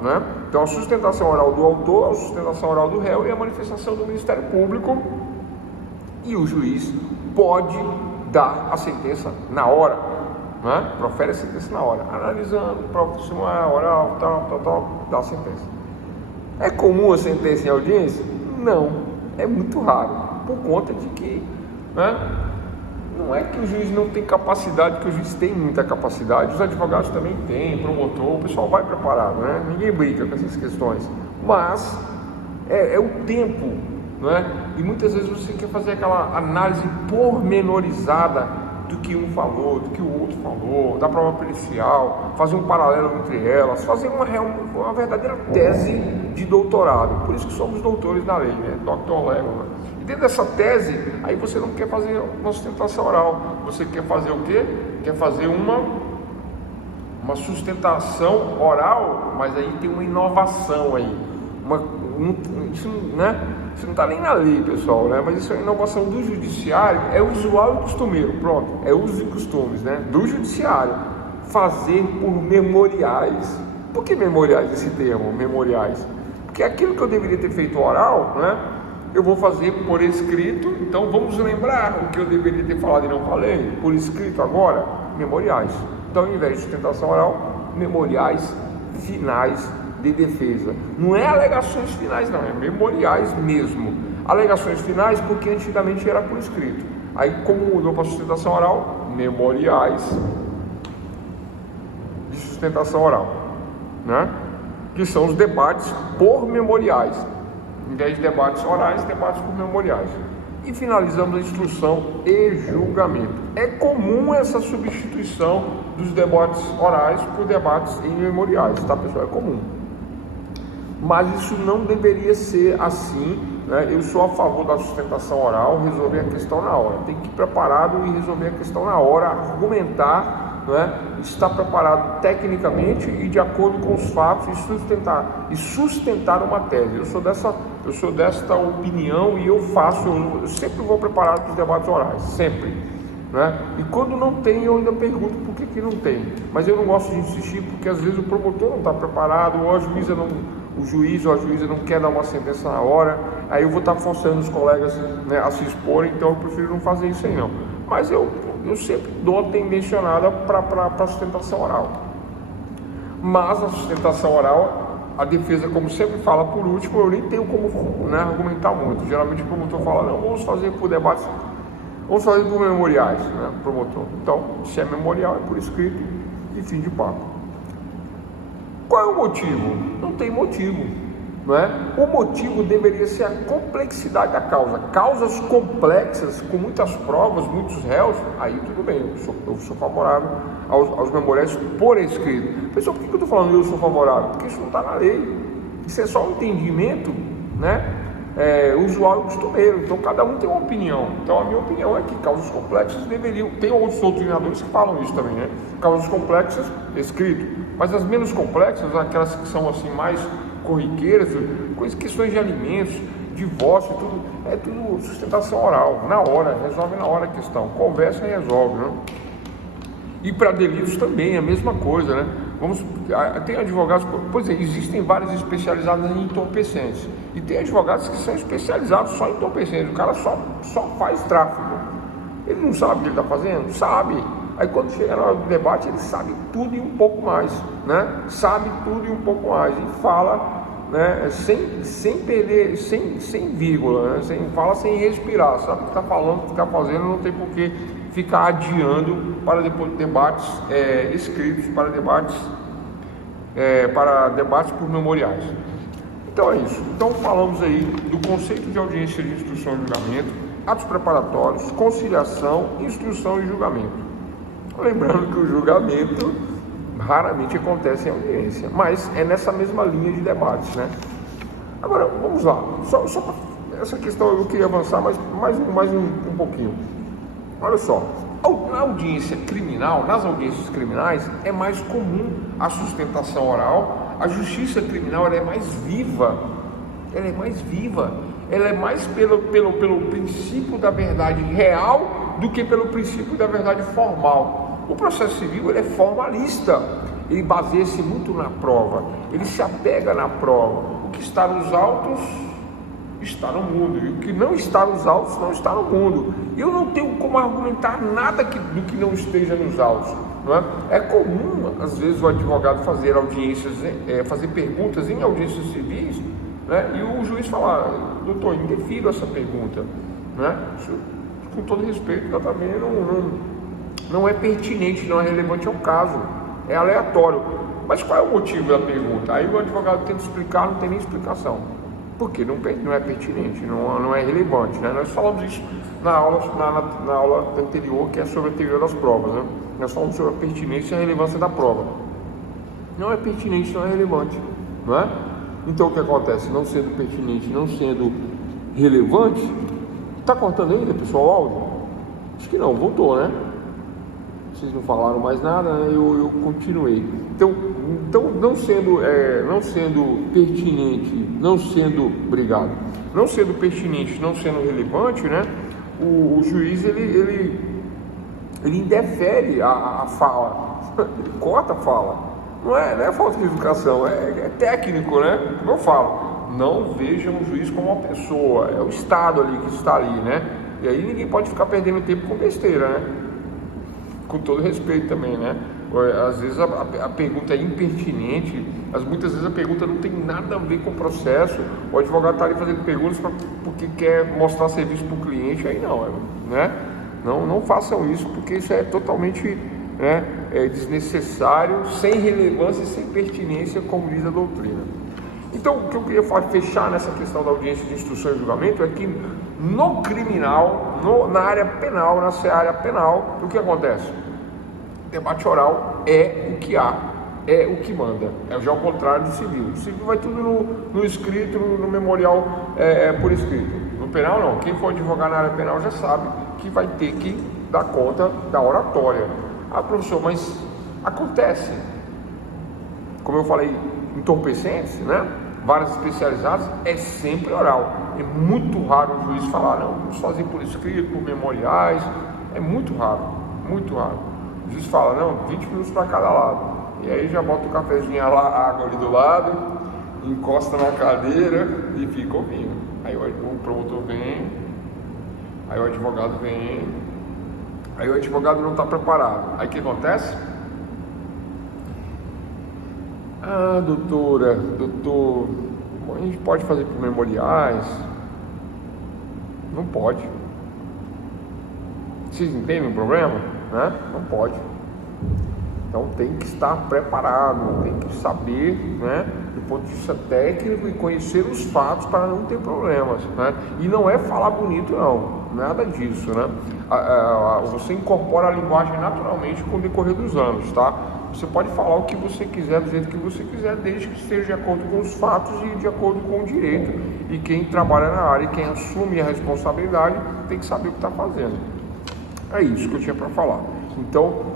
né? Então a sustentação oral do autor, a sustentação oral do réu e a manifestação do Ministério Público, e o juiz pode dar a sentença na hora, né? Profere a sentença na hora, analisando, prova testemunhal, oral, tal, dá a sentença. É comum a sentença em audiência? Não, é muito raro, por conta de que, né, não é que o juiz não tem capacidade, que o juiz tem muita capacidade, os advogados também têm, promotor, o pessoal vai preparado, né? Ninguém brinca com essas questões, mas é o tempo, né? E muitas vezes você quer fazer aquela análise pormenorizada do que um falou, do que o outro falou, da prova pericial, fazer um paralelo entre elas, fazer uma verdadeira tese de doutorado. Por isso que somos doutores na lei, né? Dr. Lego, né? E dentro dessa tese, aí você não quer fazer uma sustentação oral, você quer fazer o quê? Quer fazer uma sustentação oral, mas aí tem uma inovação aí, isso, né? Isso não está nem na lei, pessoal, né? Mas isso é uma inovação do judiciário, é usual e costumeiro, pronto, é usos e costumes, né? Do judiciário, fazer por memoriais. Por que memoriais, esse termo, memoriais? Porque aquilo que eu deveria ter feito oral, né, eu vou fazer por escrito. Então vamos lembrar o que eu deveria ter falado e não falei, por escrito agora, memoriais. Então, ao invés de sustentação oral, memoriais finais de defesa. Não é alegações finais, não, é memoriais mesmo. Alegações finais porque antigamente era por escrito. Aí, como mudou para sustentação oral, memoriais de sustentação oral, né? Que são os debates por memoriais. Em vez de debates orais, debates por memoriais. E finalizamos a instrução e julgamento. É comum essa substituição dos debates orais por debates em memoriais, tá, pessoal? É comum. Mas isso não deveria ser assim, né? Eu sou a favor da sustentação oral, resolver a questão na hora. Tem que ir preparado e resolver a questão na hora, argumentar, né? Estar preparado tecnicamente e de acordo com os fatos e sustentar uma tese. Eu sou desta opinião e eu sempre vou preparado para os debates orais, sempre, né? E quando não tem, eu ainda pergunto por que não tem. Mas eu não gosto de insistir porque às vezes o promotor não está preparado, ou a juíza não, o juiz ou a juíza não quer dar uma sentença na hora, aí eu vou estar forçando os colegas, né, a se exporem, então eu prefiro não fazer isso aí não. Mas eu sempre dou uma tendencionada para sustentação oral. Mas a sustentação oral, a defesa, como sempre fala por último, eu nem tenho como, né, argumentar muito. Geralmente o promotor fala, não, vamos fazer por debates, vamos fazer por memoriais, né, promotor. Então, se é memorial, é por escrito e fim de papo. Qual é o motivo? Não tem motivo, não é? O motivo deveria ser a complexidade da causa. Causas complexas, com muitas provas, muitos réus, aí tudo bem, eu sou favorável aos memoriais por escrito. Pessoal, por que eu estou falando eu sou favorável? Porque isso não está na lei. Isso é só um entendimento, né? Usual e costumeiro. Então cada um tem uma opinião. Então a minha opinião é que causas complexas deveriam. Tem outros doutrinadores que falam isso também, né? Causas complexas, escrito. Mas as menos complexas, aquelas que são assim mais corriqueiras, questões de alimentos, divórcio, tudo, é tudo sustentação oral, na hora, resolve na hora a questão, conversa e resolve, né? E para delitos também, a mesma coisa, né? Tem advogados, pois é, existem vários especializados em entorpecentes, e tem advogados que são especializados só em entorpecentes, o cara só faz tráfico, ele não sabe o que ele está fazendo? Sabe. Aí quando chega na hora do debate, ele sabe tudo e um pouco mais, né? Sabe tudo e um pouco mais, e fala, né, sem perder, sem vírgula, né? Fala sem respirar, sabe o que está falando, o que está fazendo, não tem por que ficar adiando para depois debates escritos, para debates por memoriais. Então é isso. Então falamos aí do conceito de audiência de instrução e julgamento, atos preparatórios, conciliação, instrução e julgamento. Lembrando que o julgamento raramente acontece em audiência, mas é nessa mesma linha de debates, né? Agora, vamos lá. Só para essa questão eu queria avançar mais um pouquinho. Olha só, na audiência criminal, nas audiências criminais, é mais comum a sustentação oral. A justiça criminal ela é mais viva, ela é mais pelo princípio da verdade real do que pelo princípio da verdade formal. O processo civil ele é formalista, ele baseia-se muito na prova, ele se apega na prova. O que está nos autos está no mundo, e o que não está nos autos não está no mundo. Eu não tenho como argumentar nada do que não esteja nos autos, não é? É comum, às vezes, o advogado fazer audiências, fazer perguntas em audiências civis, né? E o juiz falar, doutor, indefiro essa pergunta, né? Isso, com todo respeito, também não é pertinente, não é relevante ao caso, é aleatório. Mas qual é o motivo da pergunta? Aí o advogado tenta explicar, não tem nem explicação. Porque não é pertinente, não é relevante, né? Nós falamos isso na aula anterior, que é sobre a teoria das provas, né? Nós falamos sobre a pertinência e a relevância da prova. Não é pertinente, não é relevante, não é? Então o que acontece? Não sendo pertinente, não sendo relevante, está cortando ainda, pessoal, o áudio? Acho que não, voltou, né? Vocês não falaram mais nada, né? Eu continuei. Então não sendo pertinente, não sendo pertinente, não sendo relevante, né? O juiz ele indefere a fala, ele corta a fala. Não é falta de educação, é técnico, né? Como eu falo, não vejam o juiz como uma pessoa, é o Estado ali que está ali, né? E aí ninguém pode ficar perdendo tempo com besteira, né? Com todo respeito também, né? Às vezes a pergunta é impertinente, muitas vezes a pergunta não tem nada a ver com o processo, o advogado está ali fazendo perguntas porque quer mostrar serviço para o cliente, aí não, né? Não façam isso, porque isso é totalmente, né, desnecessário, sem relevância e sem pertinência, como diz a doutrina. Então, o que eu queria fechar nessa questão da audiência de instrução e julgamento é que no criminal, na área penal, na seara penal, o que acontece? Debate oral é o que há, é o que manda, é já o contrário do civil. O civil vai tudo no escrito, no memorial por escrito. No penal não, quem for advogar na área penal já sabe que vai ter que dar conta da oratória. Ah, professor, mas acontece, como eu falei, entorpecentes, né? Várias especializadas, é sempre oral. É muito raro o juiz falar, não, vamos fazer por escrito, por memoriais, é muito raro, muito raro. O juiz fala, não, 20 minutos para cada lado. E aí já bota o cafezinho lá, a água ali do lado, encosta na cadeira e fica ouvindo. Aí o promotor vem, aí o advogado vem, aí o advogado não está preparado. Aí o que acontece? Ah, doutor, a gente pode fazer por memoriais? Não pode. Vocês entendem o problema? Né? Não pode. Então tem que estar preparado, tem que saber, né, do ponto de vista técnico e conhecer os fatos para não ter problemas, né? E não é falar bonito não, nada disso, né? Você incorpora a linguagem naturalmente com o decorrer dos anos, tá? Você pode falar o que você quiser, do jeito que você quiser, desde que esteja de acordo com os fatos e de acordo com o direito. E quem trabalha na área e quem assume a responsabilidade tem que saber o que está fazendo. É isso que eu tinha para falar. Então,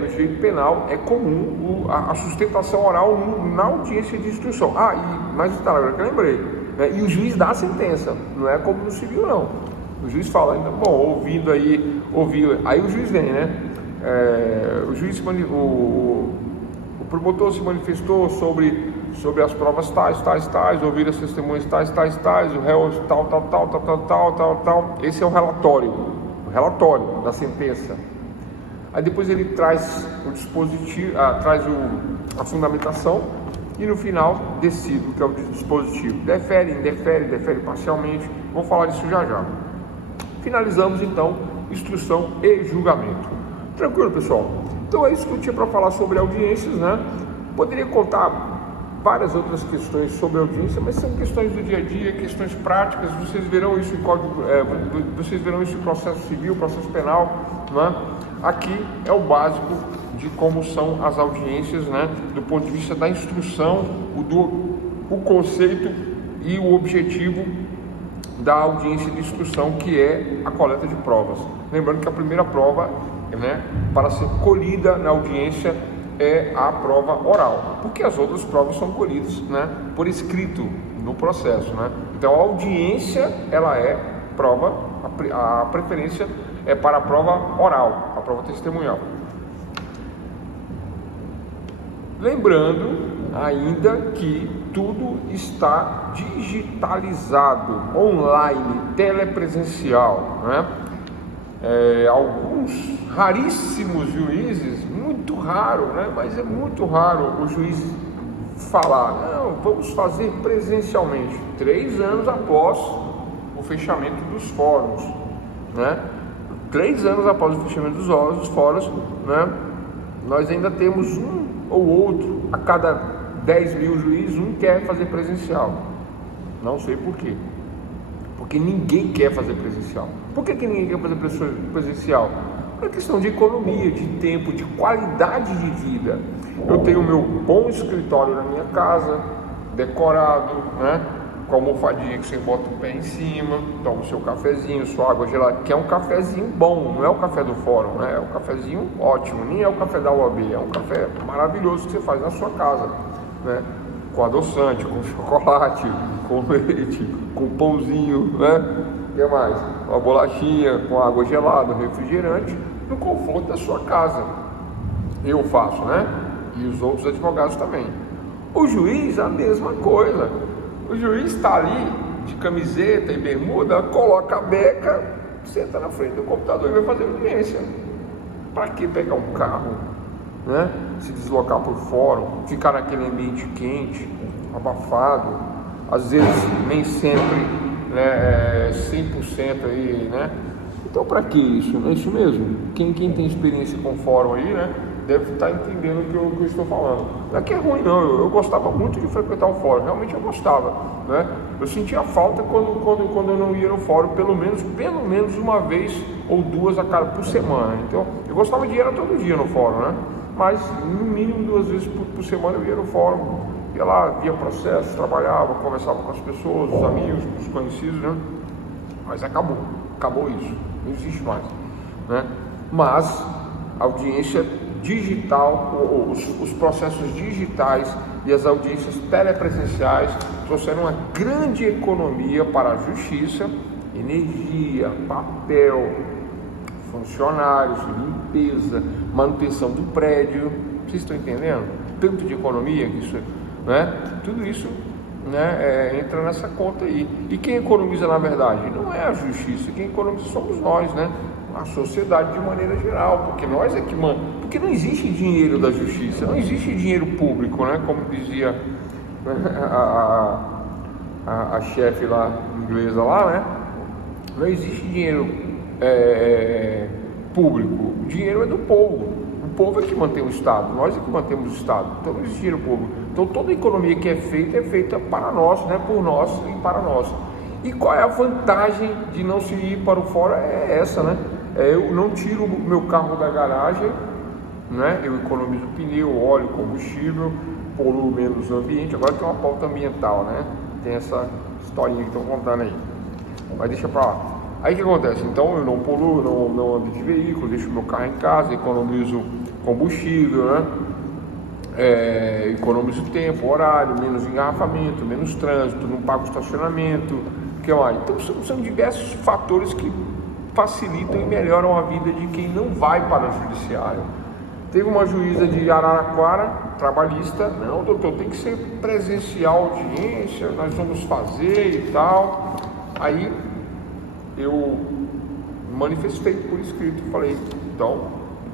no direito penal é comum a sustentação oral na audiência de instrução. Mais um detalhe, agora que eu lembrei, né? E o juiz dá a sentença, não é como no civil não. O juiz fala, ouvindo aí, aí o juiz vem, né? O promotor se manifestou sobre as provas tais, ouvir as testemunhas tais, o réu tal. Esse é o relatório da sentença. Aí depois ele traz o dispositivo, traz a fundamentação e no final decide o que é o dispositivo. Defere, indefere, defere parcialmente. Vamos falar disso já. Finalizamos então instrução e julgamento. Tranquilo, pessoal? Então é isso que eu tinha para falar sobre audiências, né? Poderia contar várias outras questões sobre audiência, mas são questões do dia a dia, questões práticas. Vocês verão isso em vocês verão isso em processo civil, processo penal, né? Aqui é o básico de como são as audiências, né? Do ponto de vista da instrução, o conceito e o objetivo da audiência de instrução, que é a coleta de provas. Lembrando que a primeira prova, né, para ser colhida na audiência é a prova oral, porque as outras provas são colhidas, né, por escrito no processo, né? Então a audiência, ela é prova, a preferência é para a prova oral, a prova testemunhal. Lembrando ainda que tudo está digitalizado, online, telepresencial, né? Alguns raríssimos juízes, muito raro, né? Mas é muito raro o juiz falar, não, vamos fazer presencialmente, 3 anos após o fechamento dos fóruns, né? 3 anos após o fechamento dos fóruns, né? Nós ainda temos um ou outro, a cada 10 mil juízes, um quer fazer presencial. Não sei por quê. Porque ninguém quer fazer presencial. Por que ninguém quer fazer presencial? É questão de economia, de tempo, de qualidade de vida. Eu tenho o meu bom escritório na minha casa, decorado, né? Com a almofadinha que você bota o pé em cima, toma o seu cafezinho, sua água gelada, que é um cafezinho bom, não é o café do fórum, né? É um cafezinho ótimo, nem é o café da UAB, é um café maravilhoso que você faz na sua casa, né? Com adoçante, com chocolate, com leite, com pãozinho, né? O que mais? Uma bolachinha, com água gelada, refrigerante, no conforto da sua casa. Eu faço, né? E os outros advogados também. O juiz, a mesma coisa. O juiz está ali de camiseta e bermuda, coloca a beca, senta na frente do computador e vai fazer audiência. Para que pegar um carro, né? Se deslocar por fórum, ficar naquele ambiente quente, abafado, às vezes nem sempre, né, 100% aí, né? Então para que isso? Não é isso mesmo? Quem tem experiência com fórum aí, né, deve estar entendendo o que eu estou falando. Não é que é ruim não, eu gostava muito de frequentar o fórum, realmente eu gostava, né? Eu sentia falta quando eu não ia no fórum, pelo menos uma vez ou duas por semana. Então eu gostava de ir todo dia no fórum, né? Mas no mínimo 2 vezes por semana eu ia no fórum, ia lá, via processos, trabalhava, conversava com as pessoas, os amigos, os conhecidos, né? Mas acabou isso, não existe mais, né? Mas a audiência digital, os processos digitais e as audiências telepresenciais trouxeram uma grande economia para a justiça, energia, papel, funcionários, limpeza, manutenção do prédio. Vocês estão entendendo? Tanto de economia que né? Tudo isso, né, entra nessa conta aí. E quem economiza, na verdade, não é a justiça, quem economiza somos nós, né? A sociedade de maneira geral, porque nós é que porque não existe dinheiro da justiça, não existe dinheiro público, né? Como dizia a chefe lá inglesa lá, né? Não existe dinheiro público, o dinheiro é do povo. O povo é que mantém o Estado, nós é que mantemos o Estado, então não existe dinheiro público. Então toda a economia que é feita para nós, né? Por nós e para nós. E qual é a vantagem de não se ir para o fora? É essa, né? Eu não tiro o meu carro da garagem, né? Eu economizo pneu, óleo, combustível, poluo menos o ambiente. Agora tem uma pauta ambiental, né? Tem essa historinha que estão contando aí, mas deixa pra lá. Aí o que acontece? Então eu não poluo, não ando de veículo, deixo meu carro em casa, economizo combustível, né? Economizo tempo, horário, menos engarrafamento, menos trânsito, não pago estacionamento, que mais? Então são diversos fatores que facilitam e melhoram a vida de quem não vai para o judiciário. Teve uma juíza de Araraquara, trabalhista, não, doutor, tem que ser presencial audiência, nós vamos fazer e tal. Aí eu manifestei por escrito, falei, então,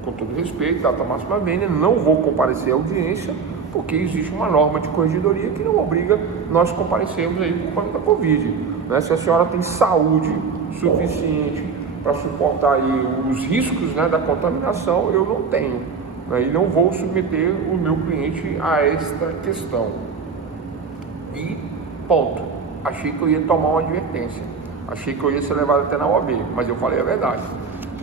com todo respeito, data máxima vênia, não vou comparecer à audiência, porque existe uma norma de corregedoria que não obriga nós comparecermos aí por conta da Covid, né? Se a senhora tem saúde suficiente para suportar aí os riscos, né, da contaminação, eu não tenho, né, e não vou submeter o meu cliente a esta questão. E ponto. Achei que eu ia tomar uma advertência, achei que eu ia ser levado até na OAB, mas eu falei a verdade.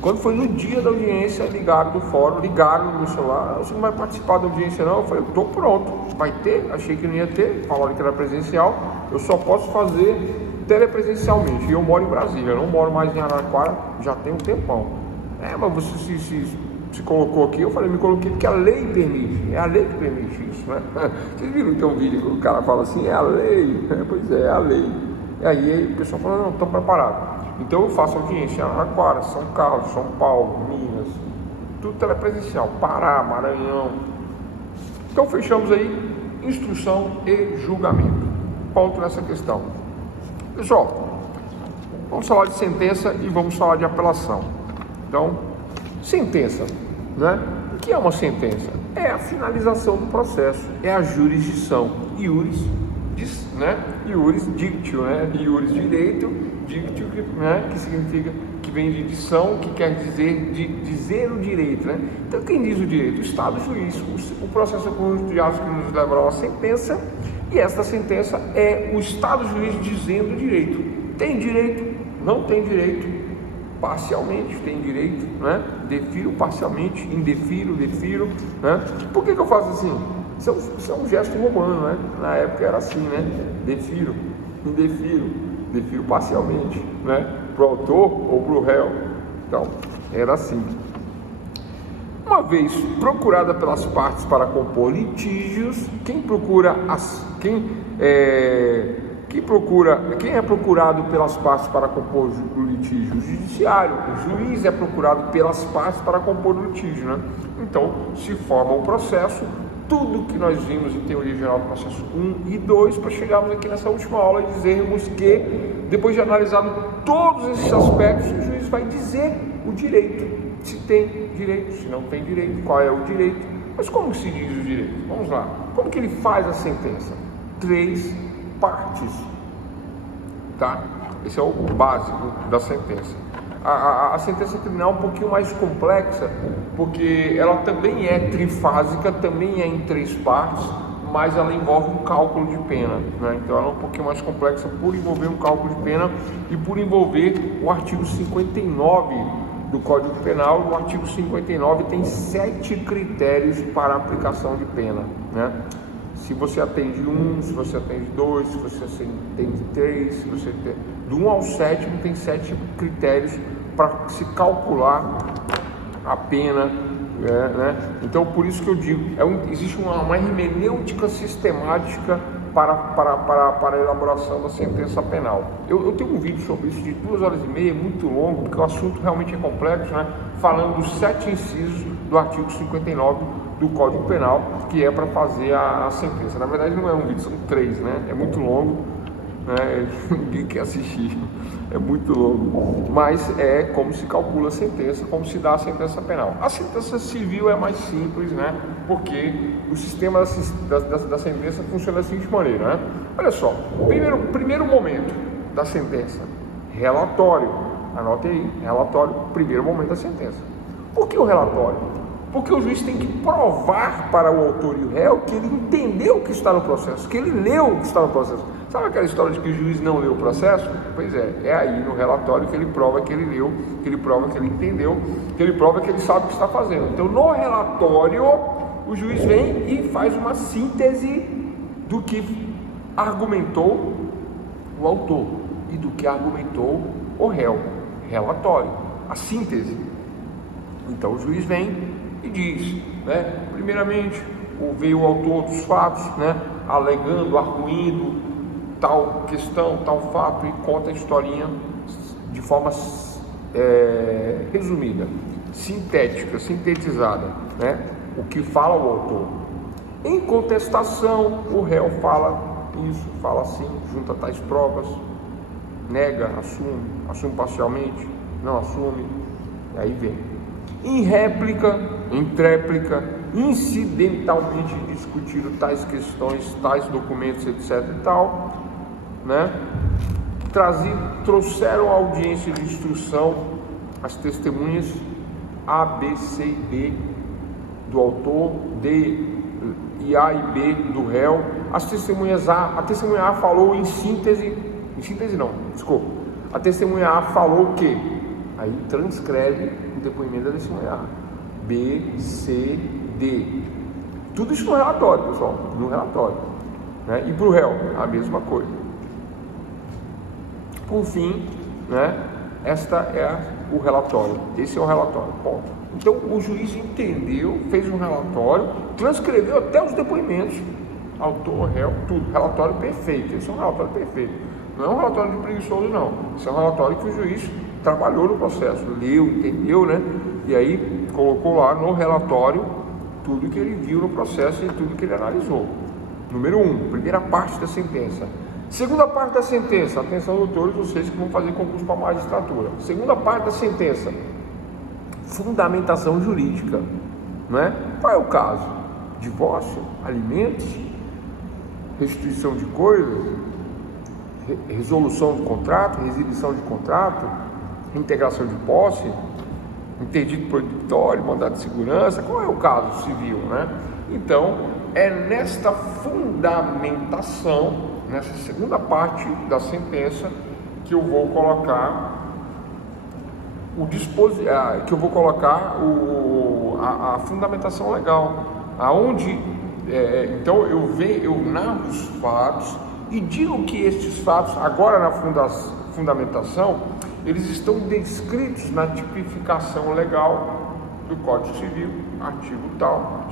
Quando foi no dia da audiência, ligaram do fórum, ligaram no meu celular, você não vai participar da audiência não? Eu falei, eu estou pronto, vai ter? Achei que não ia ter, falaram que era presencial, eu só posso fazer telepresencialmente, e eu moro em Brasília, eu não moro mais em Araraquara, já tem um tempão. Mas você se colocou aqui, eu falei, me coloquei porque a lei permite, é a lei que permite isso, né? Vocês viram que tem um vídeo que o cara fala assim, é a lei, pois é a lei. E aí o pessoal fala, não, estou preparado. Então eu faço audiência em Araraquara, São Carlos, São Paulo, Minas, tudo telepresencial, Pará, Maranhão. Então fechamos aí instrução e julgamento. Ponto nessa questão. Pessoal, vamos falar de sentença e vamos falar de apelação. Então, sentença, né? O que é uma sentença? É a finalização do processo, é a jurisdição. Iuris, né? Iuris dictio, né? Iuris direito, dictio, né? Que significa, que vem de dição, que quer dizer dizer o direito, né? Então, quem diz o direito? O Estado juiz. O processo judicial que nos levará a uma sentença, e esta sentença é o Estado juiz dizendo o direito. Tem direito? Não tem direito? Parcialmente tem direito, né? Defiro parcialmente, indefiro, defiro, né? Por que eu faço assim? Isso é um gesto romano, né? Na época era assim, né? Defiro, indefiro, defiro parcialmente, né? Para o autor ou para o réu. Então, era assim. Uma vez procurada pelas partes para compor litígios, quem é procurado pelas partes para compor o litígio? O judiciário. O juiz é procurado pelas partes para compor o litígio, né? Então, se forma um processo, tudo que nós vimos em teoria geral do processo 1 e 2, para chegarmos aqui nessa última aula e dizermos que, depois de analisado todos esses aspectos, o juiz vai dizer o direito. Se tem direito, se não tem direito, qual é o direito. Mas como se diz o direito? Vamos lá. Como que ele faz a sentença? 3 partes, tá? Esse é o básico da sentença. A sentença criminal é um pouquinho mais complexa, porque ela também é trifásica, também é em 3 partes, mas ela envolve um cálculo de pena, né? Então ela é um pouquinho mais complexa por envolver um cálculo de pena e por envolver o artigo 59 do Código Penal. O artigo 59 tem 7 critérios para a aplicação de pena, né? Se você atende 1, se você atende 2, se você atende 3, se você tem... do 1 ao 7 tem 7 critérios para se calcular a pena, né? Então, por isso que eu digo, existe uma hermenêutica sistemática para a elaboração da sentença penal. Eu tenho um vídeo sobre isso de 2 horas e meia, muito longo, porque o assunto realmente é complexo, né? Falando dos 7 incisos do artigo 59 do Código Penal, que é para fazer a sentença. Na verdade não é um vídeo, são 3, né? É muito longo, né? Ninguém quer assistir, é muito longo, mas é como se calcula a sentença, como se dá a sentença penal. A sentença civil é mais simples, né? Porque o sistema da sentença funciona da seguinte maneira, né? Olha só, primeiro momento da sentença, relatório, anote aí, relatório, primeiro momento da sentença. Por que o relatório? Porque o juiz tem que provar para o autor e o réu que ele entendeu o que está no processo, que ele leu o que está no processo. Sabe aquela história de que o juiz não leu o processo? Pois é aí no relatório que ele prova que ele leu, que ele prova que ele entendeu, que ele prova que ele sabe o que está fazendo. Então no relatório o juiz vem e faz uma síntese do que argumentou o autor e do que argumentou o réu. Relatório, a síntese. Então o juiz vem e diz, né, primeiramente, veio o autor dos fatos, né, alegando, arguindo tal questão, tal fato, e conta a historinha de forma resumida, sintética, sintetizada, né, o que fala o autor. Em contestação, o réu fala isso, fala assim, junta tais provas, nega, assume parcialmente, não assume, e aí vem. Em réplica, em tréplica, incidentalmente discutiram tais questões, tais documentos, etc. e tal, né? Trouxeram à audiência de instrução as testemunhas A, B, C e D do autor, D e A e B do réu. A testemunha A falou em síntese não, desculpa. A testemunha A falou o quê? Aí transcreve o depoimento da testemunha A. B, C, D. Tudo isso no relatório, pessoal, no relatório, né? E para o réu, a mesma coisa. Por fim, né? Esta é o relatório. Esse é o relatório, ponto. Então o juiz entendeu, fez um relatório, transcreveu até os depoimentos, autor, réu, tudo. Relatório perfeito. Esse é um relatório perfeito. Não é um relatório de preguiçoso, não. Esse é um relatório que o juiz trabalhou no processo, leu, entendeu, né? E aí colocou lá no relatório tudo que ele viu no processo e tudo que ele analisou. Número 1, primeira parte da sentença. Segunda parte da sentença, atenção doutores, vocês que vão fazer concurso para magistratura. Segunda parte da sentença, fundamentação jurídica, né? Qual é o caso? Divórcio, alimentos, restituição de coisas, resolução de contrato, resilição de contrato, integração de posse, interdito proibitório, mandado de segurança. Qual é o caso civil, né? Então, é nesta fundamentação, nessa segunda parte da sentença, que eu vou colocar a fundamentação legal, aonde então eu narro os fatos e digo que estes fatos, agora na fundamentação, eles estão descritos na tipificação legal do Código Civil, artigo tal,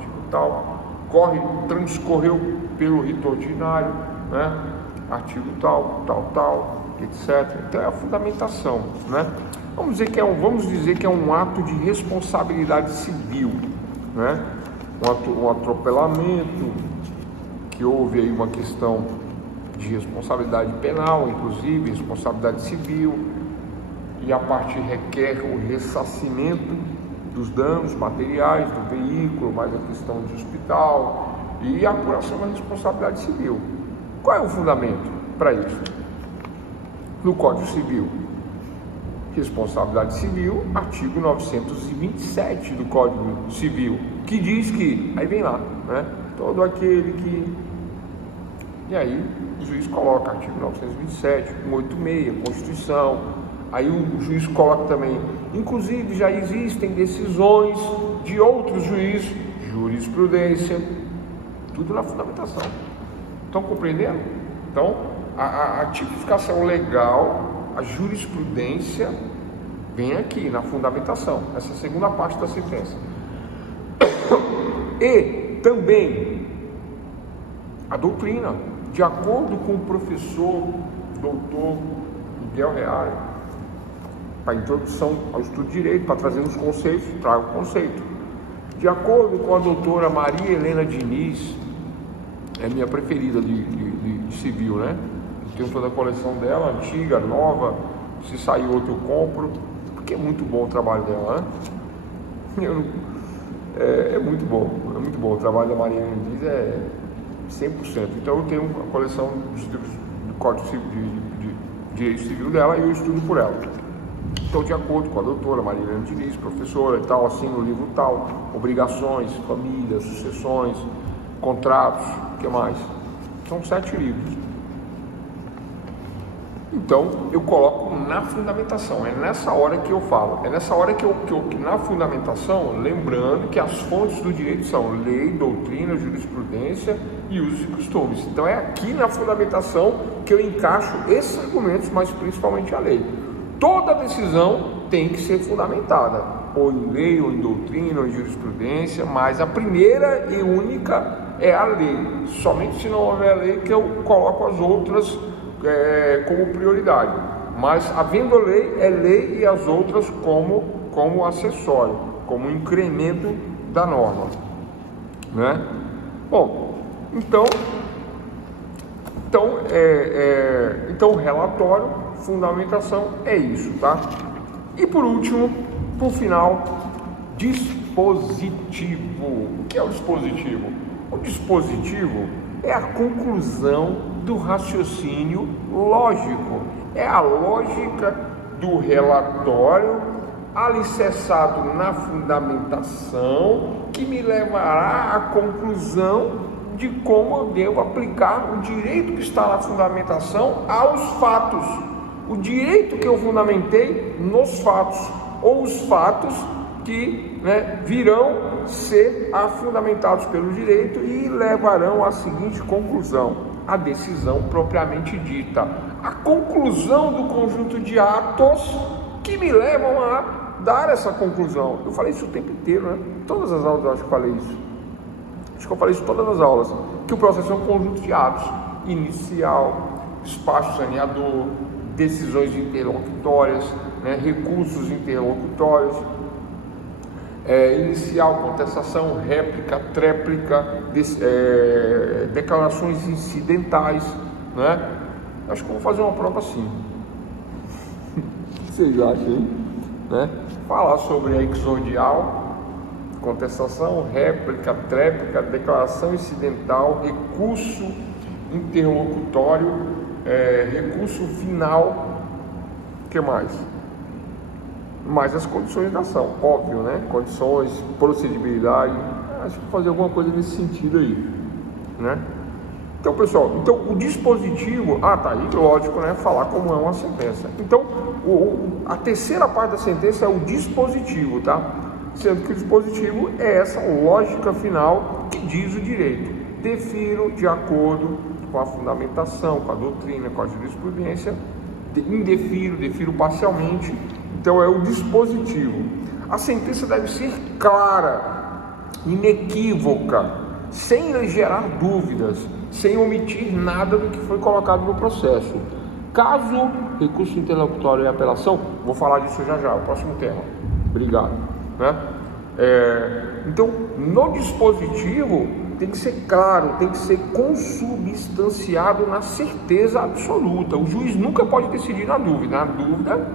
transcorreu pelo rito ordinário, né? Artigo tal, etc. Então é a fundamentação, né? Vamos dizer que é um ato de responsabilidade civil, né? Um atropelamento, que houve aí uma questão de responsabilidade penal, inclusive responsabilidade civil, e a parte requer o ressarcimento dos danos materiais do veículo, mais a questão de hospital e a apuração da responsabilidade civil. Qual é o fundamento para isso? No Código Civil, responsabilidade civil, artigo 927 do Código Civil, que diz que, aí vem lá, né? Todo aquele que... E aí o juiz coloca artigo 927, 186, Constituição. Aí o juiz coloca também, inclusive já existem decisões de outros juízes, jurisprudência, tudo na fundamentação. Estão compreendendo? Então, a tipificação legal, a jurisprudência, vem aqui na fundamentação, essa segunda parte da sentença. E também a doutrina, de acordo com o professor, doutor Miguel Reale, para a introdução ao estudo de direito, para trazer os conceitos, traga o conceito. De acordo com a doutora Maria Helena Diniz, é minha preferida de civil, né? Eu tenho toda a coleção dela, antiga, nova, se sair outro eu compro, porque é muito bom o trabalho dela, né? É muito bom o trabalho da Maria Helena Diniz, é 100%. Então eu tenho a coleção do Código de Direito Civil dela e eu estudo por ela. Então, de acordo com a doutora Maria Helena Diniz, professora e tal, assino o livro tal, obrigações, família, sucessões, contratos, o que mais? São 7 livros. Então, eu coloco na fundamentação, é nessa hora que eu falo, é nessa hora que na fundamentação, lembrando que as fontes do direito são lei, doutrina, jurisprudência e usos e costumes. Então, é aqui na fundamentação que eu encaixo esses argumentos, mas principalmente a lei. Toda decisão tem que ser fundamentada, ou em lei, ou em doutrina, ou em jurisprudência, mas a primeira e única é a lei. Somente se não houver lei que eu coloco as outras como prioridade. Mas havendo lei, é lei e as outras como acessório, como incremento da norma, né? Bom, então o relatório, fundamentação é isso, tá? E por último, por final, dispositivo. O que é o dispositivo? O dispositivo é a conclusão do raciocínio lógico, é a lógica do relatório alicerçado na fundamentação que me levará à conclusão de como eu devo aplicar o direito que está na fundamentação aos fatos, o direito que eu fundamentei nos fatos, ou os fatos que virão ser fundamentados pelo direito e levarão à seguinte conclusão: a decisão propriamente dita, a conclusão do conjunto de atos que me levam a dar essa conclusão. Eu falei isso o tempo inteiro, né? Todas as aulas eu acho que falei isso. Acho que eu falei isso todas as aulas, que o processo é um conjunto de atos: inicial, despacho saneador, decisões interlocutórias, recursos interlocutórios, inicial, contestação, réplica, tréplica, declarações incidentais, né? Acho que eu vou fazer uma prova assim. O que vocês acham aí? Né? Falar sobre a exordial, contestação, réplica, tréplica, declaração incidental, recurso interlocutório, recurso final, o que mais? Mais as condições da ação, óbvio, né? Condições, procedibilidade, acho que vou fazer alguma coisa nesse sentido aí, né? Então, pessoal, o dispositivo, tá aí, lógico, né? Falar como é uma sentença. Então, a terceira parte da sentença é o dispositivo, tá? Sendo que o dispositivo é essa lógica final que diz o direito. Defiro de acordo com a fundamentação, com a doutrina, com a jurisprudência, defiro parcialmente. Então é o dispositivo. A sentença deve ser clara, inequívoca, sem gerar dúvidas, sem omitir nada do que foi colocado no processo. Caso recurso interlocutório e apelação, vou falar disso já, o próximo tema. Obrigado. Né? Então, no dispositivo tem que ser claro, tem que ser consubstanciado na certeza absoluta. O juiz nunca pode decidir na dúvida. Na dúvida,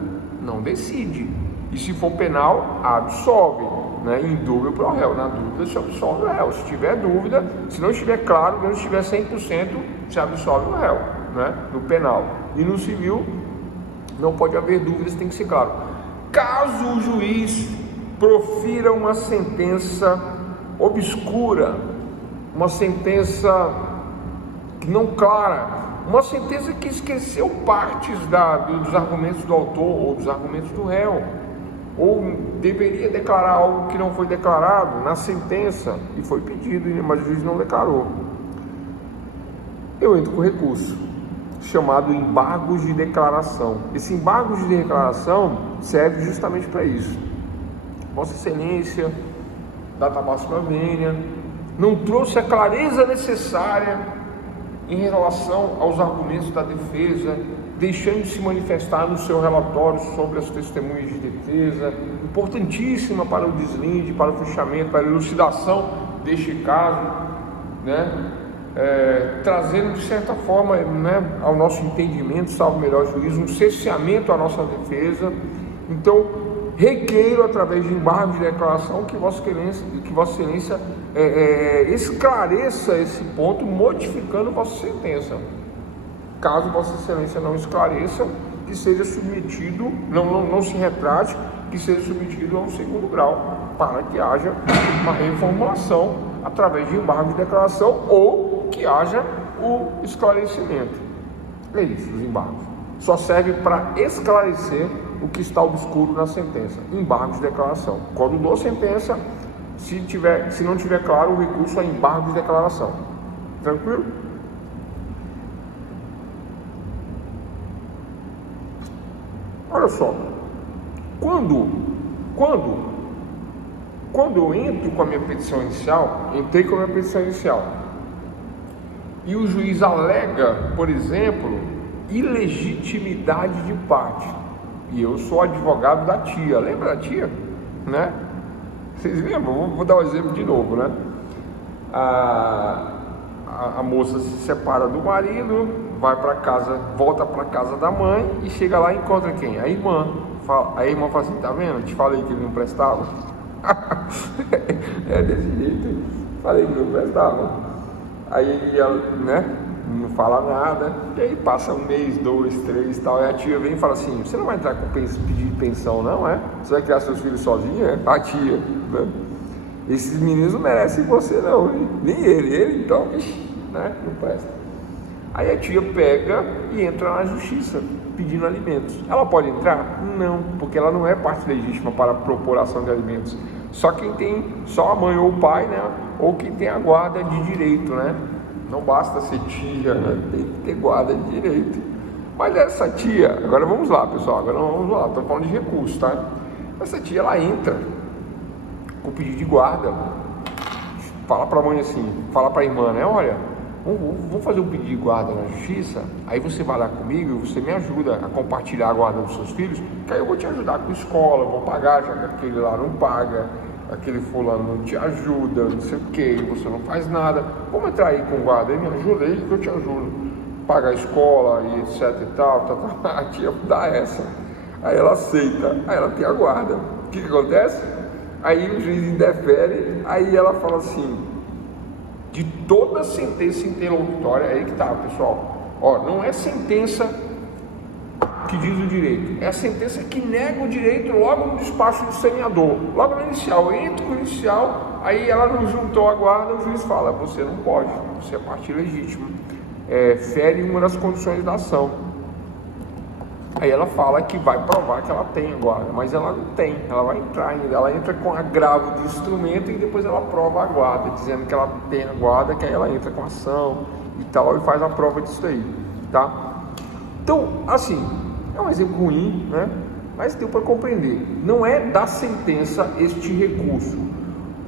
não decide. E se for penal, absolve, né? Em dúvida pro réu. Na dúvida, se absolve o réu. Se tiver dúvida, se não estiver claro, não estiver 100%, se absolve o réu, né? No penal. E no civil, não pode haver dúvidas, tem que ser claro. Caso o juiz profira uma sentença obscura, uma sentença não clara, uma sentença que esqueceu partes dos argumentos do autor ou dos argumentos do réu, ou deveria declarar algo que não foi declarado na sentença e foi pedido, mas o juiz não declarou, eu entro com recurso chamado embargos de declaração. Esse embargo de declaração serve justamente para isso. Vossa Excelência, data máxima vênia, não trouxe a clareza necessária em relação aos argumentos da defesa deixando de se manifestar no seu relatório sobre as testemunhas de defesa, importantíssima para o deslinde, para o fechamento, para a elucidação deste caso, né? Trazendo de certa forma, né, ao nosso entendimento, salvo melhor juízo, um cerceamento à nossa defesa. Então, requeiro através de embargo de declaração que Vossa Excelência esclareça esse ponto, modificando vossa sentença. Caso Vossa Excelência não esclareça, que seja submetido, não se retrate, que seja submetido a um segundo grau, para que haja uma reformulação através de embargo de declaração ou que haja o esclarecimento. É isso, os embargos. Só serve para esclarecer o que está obscuro na sentença. Embargo de declaração. Quando dou sentença, se não tiver claro, o recurso é embargo de declaração. Tranquilo? Olha só, quando eu entro com a minha petição inicial, e o juiz alega, por exemplo, ilegitimidade de parte, e eu sou advogado da tia, lembra da tia? Né? Vocês lembram? Vou dar um exemplo de novo, né? A moça se separa do marido, vai para casa, volta para casa da mãe e chega lá e encontra quem? A irmã. A irmã fala assim: tá vendo? Te falei que ele não prestava. É desse jeito. Falei que não prestava. Aí ela, né, não fala nada. E aí passa um mês, 2, 3 e tal. E a tia vem e fala assim: você não vai entrar com pedido de pensão, não é? Você vai criar seus filhos sozinha? A tia, né? Esses meninos não merecem você, não. Nem ele então, né, não presta. Aí a tia pega e entra na justiça pedindo alimentos. Ela pode entrar? Não, porque ela não é parte legítima para a propor ação de alimentos. Só quem tem, só a mãe ou o pai, né? Ou quem tem a guarda de direito, né? Não basta ser tia, né? Tem que ter guarda de direito. Mas essa tia, agora vamos lá, pessoal, estou falando de recurso, tá? Essa tia, ela entra com pedido de guarda, fala para a mãe assim, fala para a irmã, né? Olha, vamos fazer um pedido de guarda na justiça, aí você vai lá comigo e você me ajuda a compartilhar a guarda dos seus filhos, que aí eu vou te ajudar com escola, vou pagar, já que aquele lá não paga, aquele fulano não te ajuda, não sei o que, você não faz nada, vamos entrar aí com guarda, aí me ajuda aí que eu te ajudo, paga a escola e etc e tal. A tia dá essa, aí ela aceita, aí ela tem a guarda. O que acontece? Aí o juiz indefere, aí ela fala assim: de toda sentença interlocutória, é aí que tá, pessoal, ó, não é sentença que diz o direito, é a sentença que nega o direito logo no despacho do semeador, logo no inicial, entra o inicial, aí ela não juntou a guarda, o juiz fala: você não pode, você é parte legítima, fere uma das condições da ação. Aí ela fala que vai provar que ela tem a guarda, mas ela não tem, ela vai entrar ainda, ela entra com agravo de instrumento e depois ela prova a guarda, dizendo que ela tem a guarda, que aí ela entra com ação e tal, e faz a prova disso aí, tá? Então, assim, é um exemplo ruim, né? Mas deu para compreender, não é da sentença este recurso.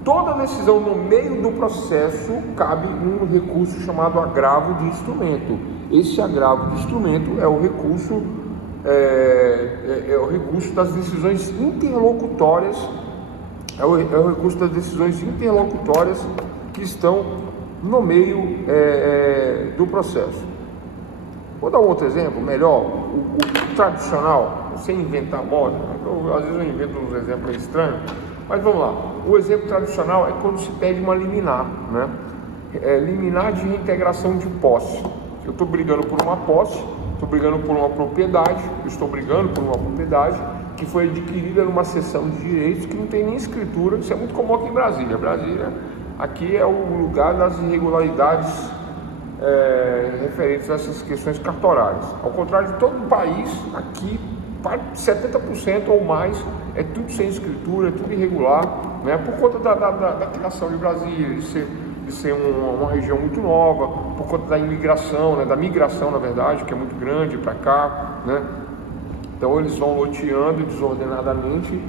Toda decisão no meio do processo cabe num recurso chamado agravo de instrumento. Esse agravo de instrumento é o recurso das decisões interlocutórias, é o recurso das decisões interlocutórias que estão no meio do processo. Vou dar um outro exemplo melhor, o tradicional, sem inventar moda, às vezes eu invento uns exemplos estranhos, mas vamos lá. O exemplo tradicional é quando se pede uma liminar, né? Liminar de reintegração de posse. Eu estou brigando por uma posse, estou brigando por uma propriedade, que foi adquirida numa cessão de direitos que não tem nem escritura. Isso é muito comum aqui em Brasília. Brasília, aqui é o lugar das irregularidades referentes a essas questões cartorárias. Ao contrário de todo o país, aqui 70% ou mais é tudo sem escritura, é tudo irregular, né? Por conta da criação de Brasília, de ser uma região muito nova, por conta da imigração, né? Da migração, na verdade, que é muito grande para cá, né? Então eles vão loteando desordenadamente,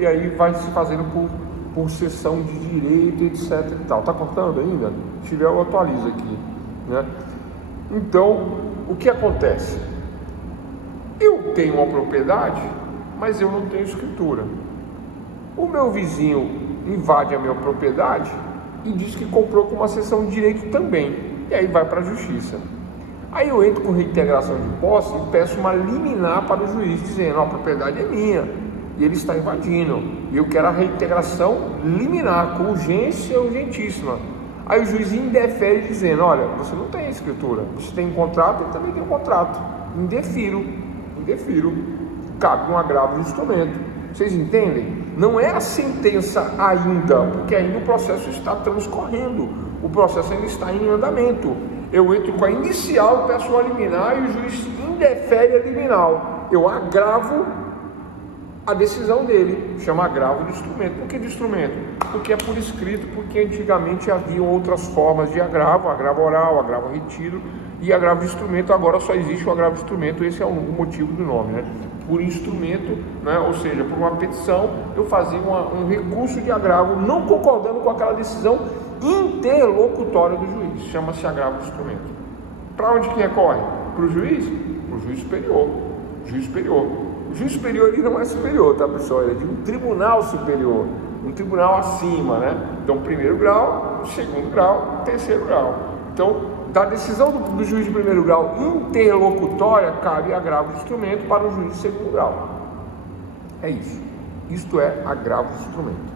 e aí vai se fazendo por cessão de direito, etc e tal. Tá cortando ainda? Se tiver, eu atualizo aqui, né? Então, o que acontece? Eu tenho uma propriedade, mas eu não tenho escritura. O meu vizinho invade a minha propriedade e diz que comprou com uma cessão de direito também, e aí vai para a justiça. Aí eu entro com reintegração de posse e peço uma liminar para o juiz, dizendo: a propriedade é minha e ele está invadindo, e eu quero a reintegração liminar, com urgência urgentíssima. Aí o juiz indefere, dizendo: olha, você não tem escritura, você tem um contrato, eu também tenho um contrato, indefiro, cabe um agravo de instrumento. Vocês entendem? Não é a sentença ainda, porque ainda o processo está transcorrendo, o processo ainda está em andamento. Eu entro com a inicial, peço uma liminar e o juiz indefere a liminar. Eu agravo a decisão dele, chama agravo de instrumento. Por que de instrumento? Porque é por escrito, porque antigamente havia outras formas de agravo oral, agravo retido e agravo de instrumento. Agora só existe o agravo de instrumento, esse é o motivo do nome, né? Por instrumento, né? Ou seja, por uma petição, eu fazia um recurso de agravo, não concordando com aquela decisão interlocutória do juiz, chama-se agravo de instrumento. Para onde que recorre? Para o juiz? Para o juiz superior. O juiz superior ele não é superior, tá, pessoal? Ele é de um tribunal superior, um tribunal acima, né? Então, primeiro grau, segundo grau, terceiro grau. Então, da decisão do juiz de primeiro grau interlocutória, cabe agravo de instrumento para o juiz de segundo grau. É isso. Isto é agravo de instrumento.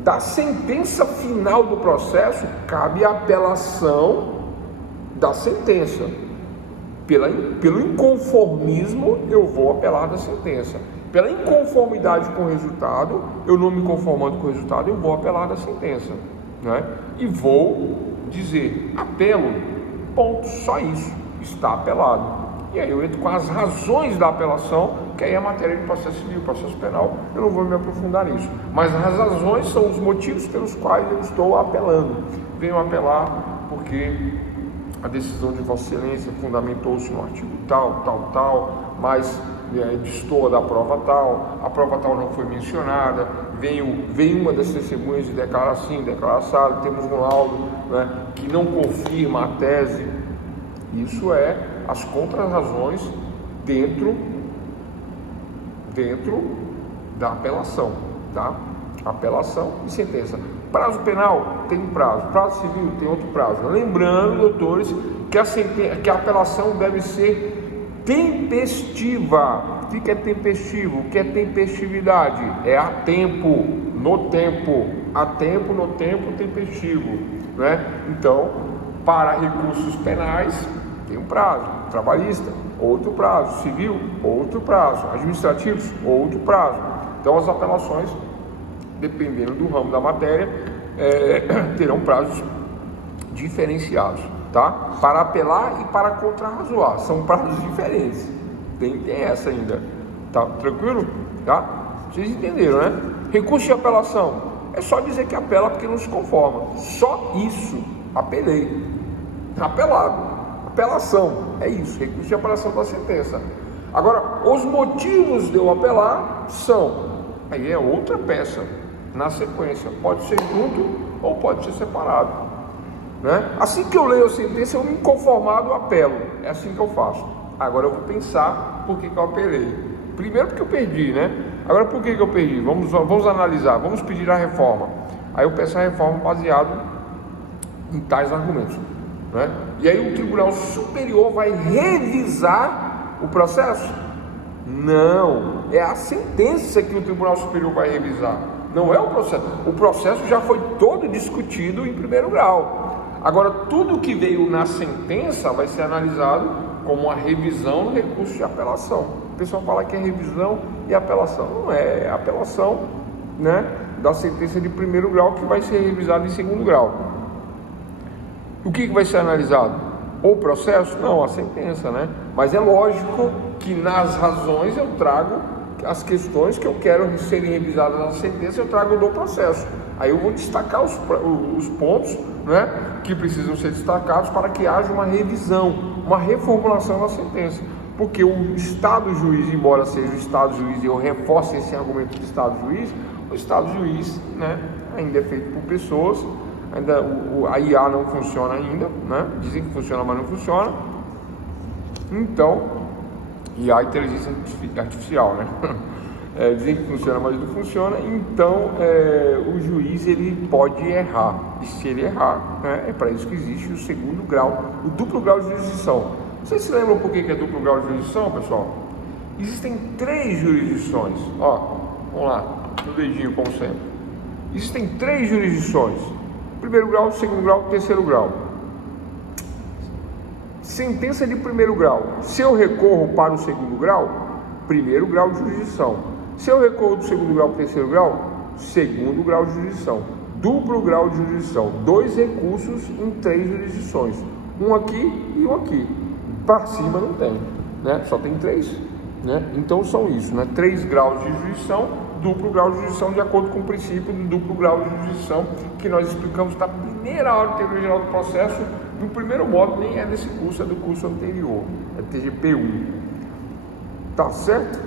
Da sentença final do processo, cabe a apelação da sentença. Pelo inconformismo, eu vou apelar da sentença. Pela inconformidade com o resultado, eu não me conformando com o resultado, eu vou apelar da sentença, né? E vou dizer: apelo, ponto, só isso, está apelado. E aí eu entro com as razões da apelação, que aí é matéria de processo civil, processo penal, eu não vou me aprofundar nisso. Mas as razões são os motivos pelos quais eu estou apelando. Venho apelar porque a decisão de Vossa Excelência fundamentou-se no artigo tal, mas distor da prova tal, a prova tal não foi mencionada, veio uma das testemunhas de declarar assim, declarar assado, temos um laudo, né, que não confirma a tese. Isso é as contrarrazões dentro da apelação, tá? Apelação e sentença. Prazo penal tem um prazo civil tem outro prazo. Lembrando, doutores, que a apelação deve ser tempestiva. O que é tempestivo? O que é tempestividade? É a tempo, no tempo, tempestivo, né? Então, para recursos penais tem um prazo, trabalhista, outro prazo, civil, outro prazo, administrativos, outro prazo. Então, as apelações, dependendo do ramo da matéria, terão prazos diferenciados, tá? Para apelar e para contrarrazoar, são prazos diferentes. Tem essa ainda, tá? Tranquilo? Tá? Vocês entenderam, né? Recurso de apelação é só dizer que apela porque não se conforma. Só isso. Apelei. Apelado. Apelação. É isso. Recurso de apelação da sentença. Agora, os motivos de eu apelar são... Aí é outra peça na sequência. Pode ser junto ou pode ser separado, né? Assim que eu leio a sentença, eu me inconformado, eu apelo. É assim que eu faço. Agora eu vou pensar por que eu apelei. Primeiro porque eu perdi, né? Agora por que eu perdi? Vamos analisar, vamos pedir a reforma. Aí eu peço a reforma baseado em tais argumentos, né? E aí o Tribunal Superior vai revisar o processo? Não, é a sentença que o Tribunal Superior vai revisar, não é o processo. O processo já foi todo discutido em primeiro grau. Agora, tudo que veio na sentença vai ser analisado como uma revisão no recurso de apelação. O pessoal fala que é revisão e apelação. Não é, é apelação, né, da sentença de primeiro grau que vai ser revisada em segundo grau. O que vai ser analisado? O processo? Não, a sentença, né? Mas é lógico que nas razões eu trago as questões que eu quero serem revisadas na sentença, eu trago no processo. Aí eu vou destacar os pontos, né, que precisam ser destacados para que haja uma revisão, uma reformulação da sentença. Porque o Estado juiz, embora seja o Estado juiz, e eu reforço esse argumento do Estado juiz, o Estado juiz, né, ainda é feito por pessoas, ainda a IA não funciona ainda, né? Dizem que funciona, mas não funciona. Então, IA, a inteligência artificial, né? Dizem que funciona, mas não funciona. Então, o juiz ele pode errar. E se ele errar, né, é para isso que existe o segundo grau, o duplo grau de jurisdição. Vocês se lembram por que é duplo grau de jurisdição, pessoal? Existem 3 jurisdições. Ó, vamos lá, no dedinho, como sempre. Existem 3 jurisdições: primeiro grau, segundo grau, terceiro grau. Sentença de primeiro grau. Se eu recorro para o segundo grau, primeiro grau de jurisdição. Se eu recorro do segundo grau para o terceiro grau, segundo grau de jurisdição. Duplo grau de jurisdição. 2 recursos em 3 jurisdições. Um aqui e um aqui. Para cima não tem, né? Só tem 3, né? Então são isso, né? 3 graus de jurisdição, duplo grau de jurisdição, de acordo com o princípio do duplo grau de jurisdição que nós explicamos na primeira aula de teoria geral do processo. No primeiro módulo, nem é desse curso, é do curso anterior, é TGP1. Tá certo?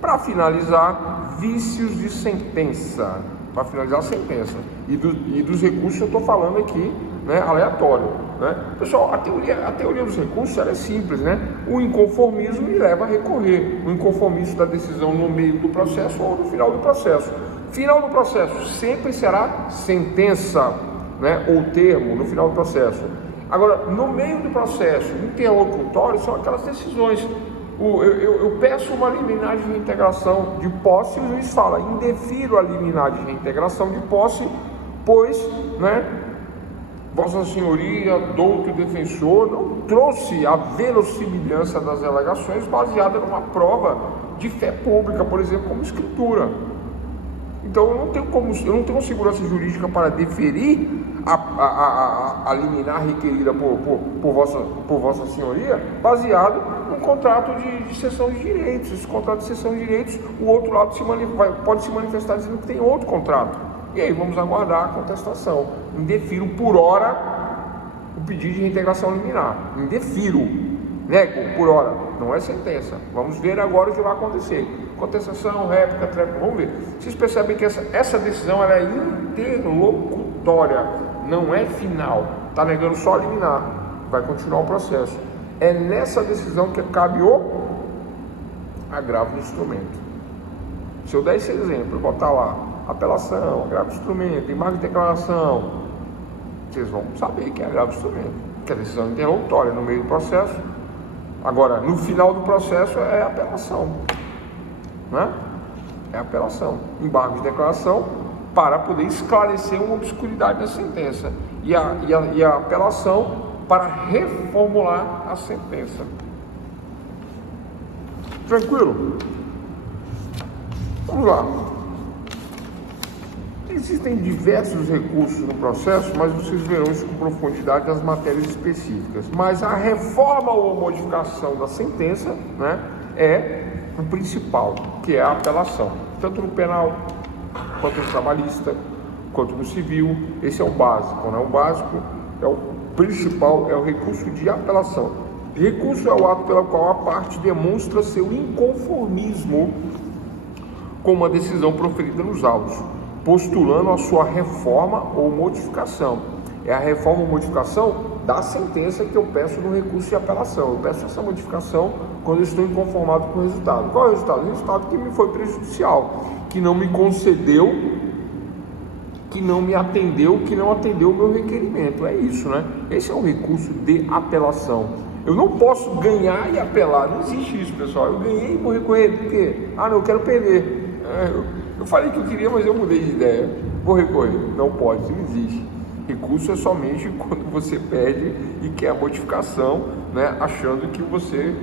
Para finalizar, vícios de sentença. Para finalizar a sentença. E dos recursos eu estou falando aqui, né, aleatório. Né? Pessoal, a teoria dos recursos ela é simples, né? O inconformismo me leva a recorrer. O inconformismo da decisão no meio do processo ou no final do processo. Final do processo sempre será sentença, né, ou termo no final do processo. Agora, no meio do processo, interlocutório, são aquelas decisões. Eu peço uma liminar de reintegração de posse e o juiz fala: indefiro a liminar de reintegração de posse, pois, né, Vossa Senhoria, douto defensor, não trouxe a verossimilhança das alegações baseada numa prova de fé pública, por exemplo, como escritura. Então eu não tenho segurança jurídica para deferir a liminar requerida por Vossa Senhoria, baseado num contrato de cessão de direitos. Esse contrato de cessão de direitos, o outro lado pode se manifestar dizendo que tem outro contrato. E aí vamos aguardar a contestação. Indefiro por hora o pedido de reintegração liminar. Indefiro, nego por hora. Não é sentença. Vamos ver agora o que vai acontecer. Contestação, réplica, tréplica, vamos ver. Vocês percebem que essa decisão ela é interlocutória, não é final. Está negando só a liminar. Vai continuar o processo. É nessa decisão que cabe o agravo do instrumento. Se eu der esse exemplo, botar lá apelação, agravo do instrumento, embargo de declaração, vocês vão saber que é agravo do instrumento, que é decisão interlocutória no meio do processo. Agora, no final do processo é apelação, né? É apelação, embargo de declaração para poder esclarecer uma obscuridade da sentença e a apelação para reformular a sentença. Tranquilo? Vamos lá. Existem diversos recursos no processo, mas vocês verão isso com profundidade nas matérias específicas. Mas a reforma ou a modificação da sentença, né, é o principal, que é a apelação. Tanto no penal, quanto no trabalhista, quanto no civil. Esse é o básico, né? O básico é o principal, é o recurso de apelação. Recurso é o ato pelo qual a parte demonstra seu inconformismo com uma decisão proferida nos autos, postulando a sua reforma ou modificação. É a reforma ou modificação da sentença que eu peço no recurso de apelação. Eu peço essa modificação quando eu estou inconformado com o resultado. Qual é o resultado? O resultado que me foi prejudicial, que não me concedeu, que não me atendeu, que não atendeu o meu requerimento. É isso, né? Esse é o recurso de apelação. Eu não posso ganhar e apelar. Não existe isso, pessoal. Eu ganhei e vou recorrer. Por quê? Ah, não, eu quero perder. Eu falei que eu queria, mas eu mudei de ideia. Vou recorrer. Não pode, isso não existe. Recurso é somente quando você pede e quer a modificação, né? Achando que você...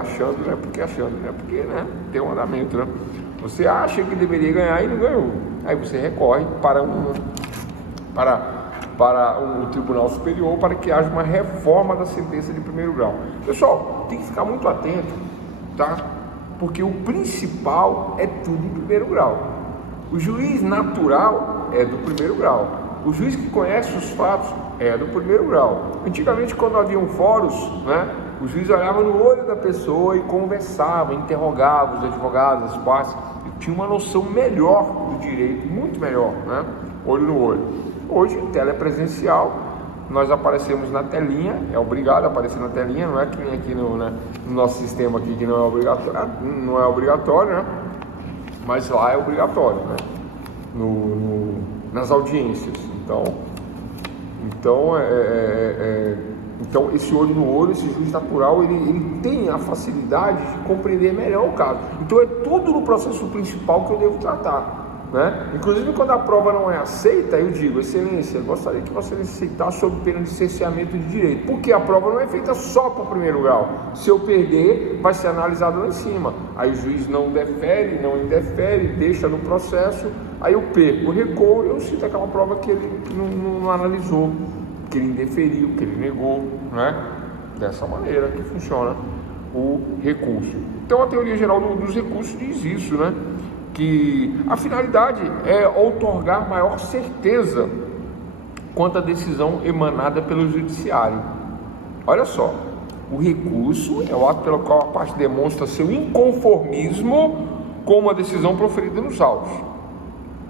achando, né? Porque achando, né? Porque, né? Tem um andamento, né? Você acha que deveria ganhar e não ganhou. Aí você recorre para um tribunal superior para que haja uma reforma da sentença de primeiro grau. Pessoal, tem que ficar muito atento, tá? Porque o principal é tudo em primeiro grau. O juiz natural é do primeiro grau. O juiz que conhece os fatos é do primeiro grau. Antigamente, quando haviam fóruns, né, o juiz olhava no olho da pessoa e conversava, interrogava os advogados, as partes, e tinha uma noção melhor do direito, muito melhor, né? Olho no olho. Hoje, telepresencial, nós aparecemos na telinha, é obrigado a aparecer na telinha, não é que nem aqui no nosso sistema aqui que não é obrigatório, né? Mas lá é obrigatório, né? Nas audiências. Então esse olho no olho, esse juiz natural, ele tem a facilidade de compreender melhor o caso. Então é tudo no processo principal que eu devo tratar, né? Inclusive quando a prova não é aceita, eu digo: excelência, eu gostaria que você aceitasse sob pena de cerceamento de direito, porque a prova não é feita só para o primeiro grau. Se eu perder, vai ser analisado lá em cima. Aí o juiz não defere, não indefere, deixa no processo, aí eu perco, recuo, eu cito aquela prova que ele não analisou, que ele indeferiu, que ele negou, né? Dessa maneira que funciona o recurso. Então a teoria geral dos recursos diz isso, né? Que a finalidade é outorgar maior certeza quanto à decisão emanada pelo judiciário. Olha só, o recurso é o ato pelo qual a parte demonstra seu inconformismo com uma decisão proferida nos autos,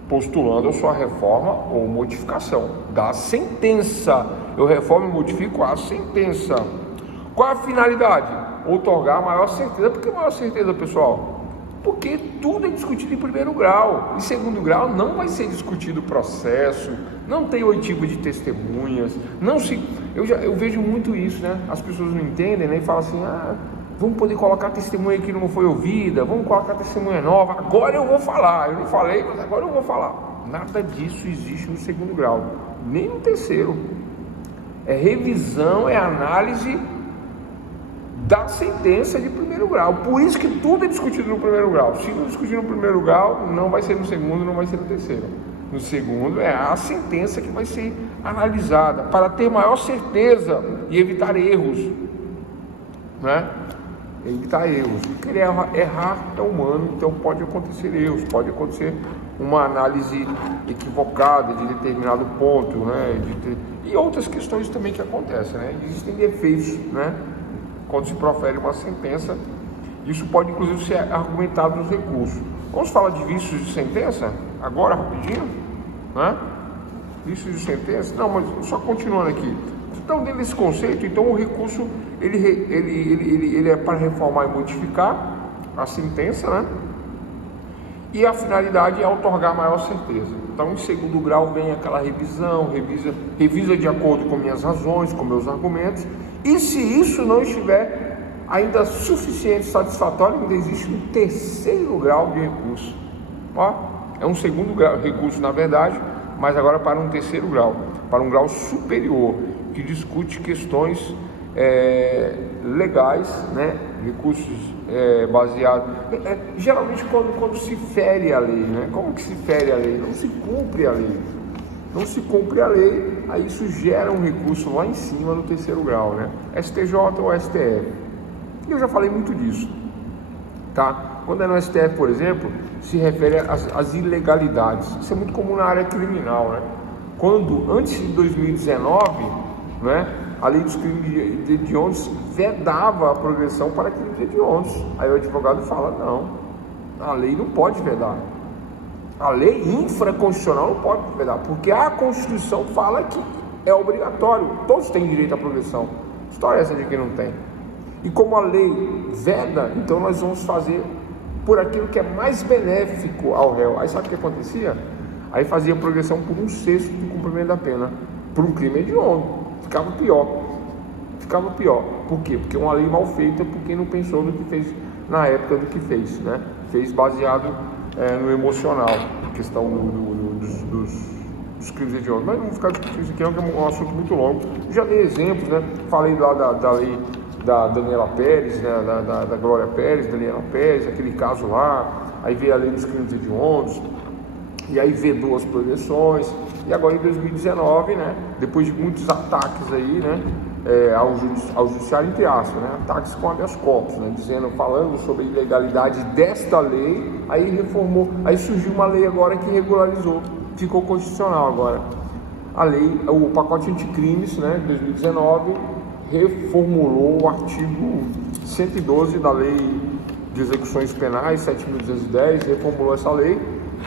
postulando a sua reforma ou modificação da sentença. Eu reformo e modifico a sentença. Qual é a finalidade? Outorgar maior certeza. Por que maior certeza, pessoal? Porque tudo é discutido em primeiro grau. Em segundo grau não vai ser discutido o processo, não tem oitiva de testemunhas, eu vejo muito isso, né? As pessoas não entendem, né? E falam assim: vamos poder colocar testemunha que não foi ouvida, vamos colocar testemunha nova, agora eu vou falar. Eu não falei, mas agora eu vou falar. Nada disso existe no segundo grau, nem no terceiro. É revisão, é análise da sentença de primeiro grau. Por isso que tudo é discutido no primeiro grau. Se não discutir no primeiro grau, não vai ser no segundo, não vai ser no terceiro. No segundo é a sentença que vai ser analisada para ter maior certeza e evitar erros, né? Evitar erros. Porque errar é humano, então pode acontecer erros, pode acontecer uma análise equivocada de determinado ponto, né? E outras questões também que acontecem, né? Existem defeitos, né? Quando se profere uma sentença, isso pode inclusive ser argumentado nos recursos. Vamos falar de vícios de sentença agora, rapidinho, né? Vícios de sentença? Não, mas só continuando aqui. Então, dentro desse conceito, então o recurso ele é para reformar e modificar a sentença, né? E a finalidade é outorgar maior certeza. Então, em segundo grau vem aquela revisão, revisa de acordo com minhas razões, com meus argumentos. E se isso não estiver ainda suficiente, satisfatório, ainda existe um terceiro grau de recurso. Ó, é um segundo grau, recurso na verdade, mas agora para um terceiro grau, para um grau superior, que discute questões legais, né? Recursos baseados. Geralmente quando se fere a lei, né? Como que se fere a lei? Não se cumpre a lei. Não se cumpre a lei, aí isso gera um recurso lá em cima do terceiro grau, né? STJ ou STF. E eu já falei muito disso, tá? Quando é no STF, por exemplo, se refere às ilegalidades. Isso é muito comum na área criminal, né? Quando, antes de 2019, né, a lei dos crimes hediondos vedava a progressão para crimes hediondos. Aí o advogado fala: não, a lei não pode vedar. A lei infraconstitucional não pode vedar, porque a Constituição fala que é obrigatório, todos têm direito à progressão. História essa de quem não tem. E como a lei veda, então nós vamos fazer por aquilo que é mais benéfico ao réu. Aí sabe o que acontecia? Aí fazia progressão por 1/6 do cumprimento da pena, por um crime hediondo. Ficava pior. Por quê? Porque é uma lei mal feita por quem não pensou no que fez na época do que fez, né? Fez baseado no emocional, questão dos crimes hediondos. Mas não vamos ficar discutindo isso aqui, é um assunto muito longo. Já dei exemplos, né? Falei lá da lei da Daniela Pérez, né? da Glória Pérez, Daniela Pérez, aquele caso lá. Aí veio a lei dos crimes hediondos, e aí vedou as progressões. E agora em 2019, né? Depois de muitos ataques aí, né? Ao judiciário, entre aspas, né? Ataques com habeas corpus, né? Falando sobre a ilegalidade desta lei, aí reformou, aí surgiu uma lei agora que regularizou, ficou constitucional agora. A lei, o pacote anticrimes, né, de 2019, reformulou o artigo 112 da lei de execuções penais, 7.210, reformulou essa lei,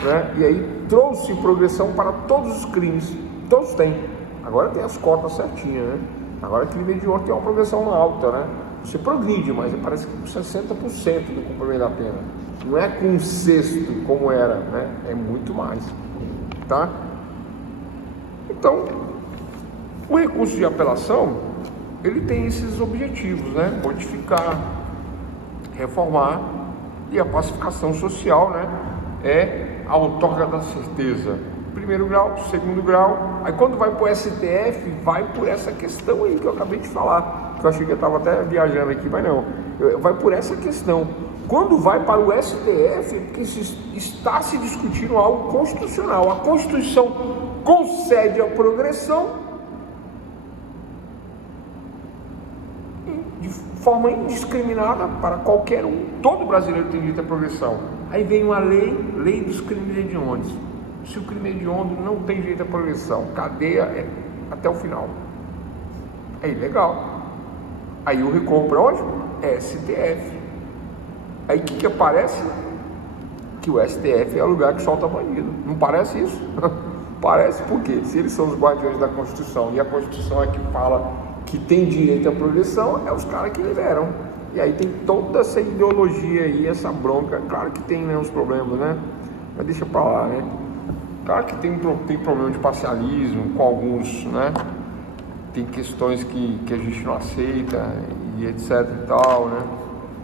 né? E aí trouxe progressão para todos os crimes, Todos têm. Agora tem as cotas certinhas, né? Agora aquele medior tem uma progressão alta, né? Você progride, mas parece que com 60% do cumprimento da pena. Não é com um sexto como era, né? É muito mais, tá? Então, o recurso de apelação, ele tem esses objetivos, né? Modificar, reformar, e a pacificação social, né? É a outorga da certeza. Primeiro grau, segundo grau, aí quando vai para o STF, vai por essa questão aí que eu acabei de falar, que eu achei que eu estava até viajando aqui, mas não, vai por essa questão. Quando vai para o STF, é porque está se discutindo algo constitucional. A Constituição concede a progressão de forma indiscriminada para qualquer um. Todo brasileiro tem direito à progressão. Aí vem uma lei dos crimes hediondos. Se o crime hediondo não tem direito à progressão, cadeia até o final. É ilegal. Aí eu recorro para onde? STF. Aí o que aparece? Que o STF é o lugar que solta bandido. Não parece isso? Parece porque se eles são os guardiões da Constituição e a Constituição é que fala que tem direito à progressão, é os caras que liberam. E aí tem toda essa ideologia aí, essa bronca. Claro que tem, né, os problemas, né? Mas deixa pra lá, né? Claro que tem problema de parcialismo com alguns, né? Tem questões que a gente não aceita e etc e tal, né?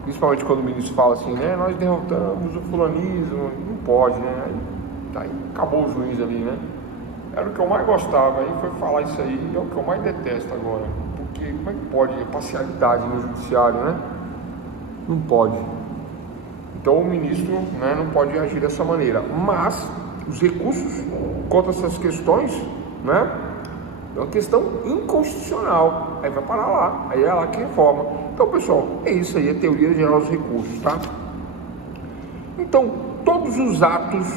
Principalmente quando o ministro fala assim, né? Nós derrotamos o fulanismo, não pode, né? Aí acabou o juiz ali, né? Era o que eu mais gostava, aí foi falar isso aí, é o que eu mais detesto agora. Porque como é que pode parcialidade no judiciário, né? Não pode. Então o ministro, né, não pode agir dessa maneira. Mas os recursos contra essas questões, né, é uma questão inconstitucional. Aí vai parar lá, aí é lá que reforma. Então, pessoal, é isso aí, a teoria geral dos recursos, tá? Então, todos os atos,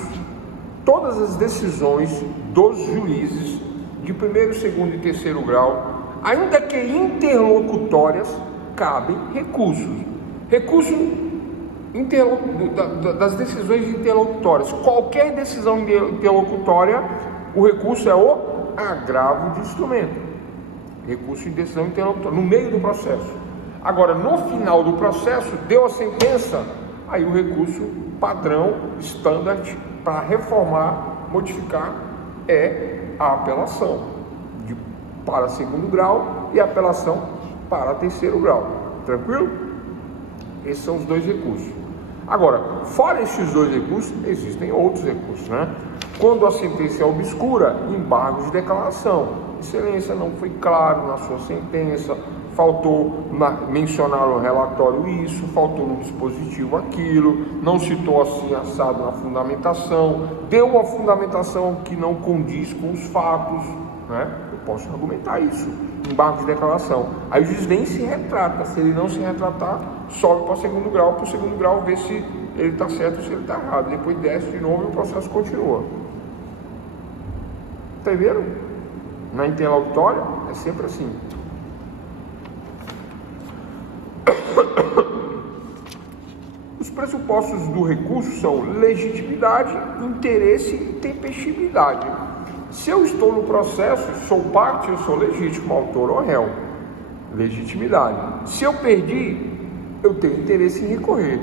todas as decisões dos juízes de primeiro, segundo e terceiro grau, ainda que interlocutórias, cabem recursos. Recurso das decisões interlocutórias. Qualquer decisão interlocutória, o recurso é o agravo de instrumento. Recurso de decisão interlocutória, no meio do processo. Agora, no final do processo, deu a sentença, aí o recurso padrão, standard, para reformar, modificar, é a apelação para segundo grau e a apelação para terceiro grau. Tranquilo? Esses são os dois recursos. Agora, fora esses dois recursos, existem outros recursos, né? Quando a sentença é obscura, embargo de declaração. Excelência, não foi claro na sua sentença, faltou mencionar no relatório isso, faltou no dispositivo aquilo, não citou assim assado na fundamentação, deu uma fundamentação que não condiz com os fatos, né? Eu posso argumentar isso, embargo de declaração. Aí o juiz nem se retrata, se ele não se retratar, sobe para o segundo grau ver se ele está certo ou se ele está errado, depois desce de novo e o processo continua. Entenderam? Na interlocutória é sempre assim. Os pressupostos do recurso são legitimidade, interesse e tempestividade. Se eu estou no processo, sou parte, eu sou legítimo, autor ou réu. Legitimidade. Se eu perdi, eu tenho interesse em recorrer.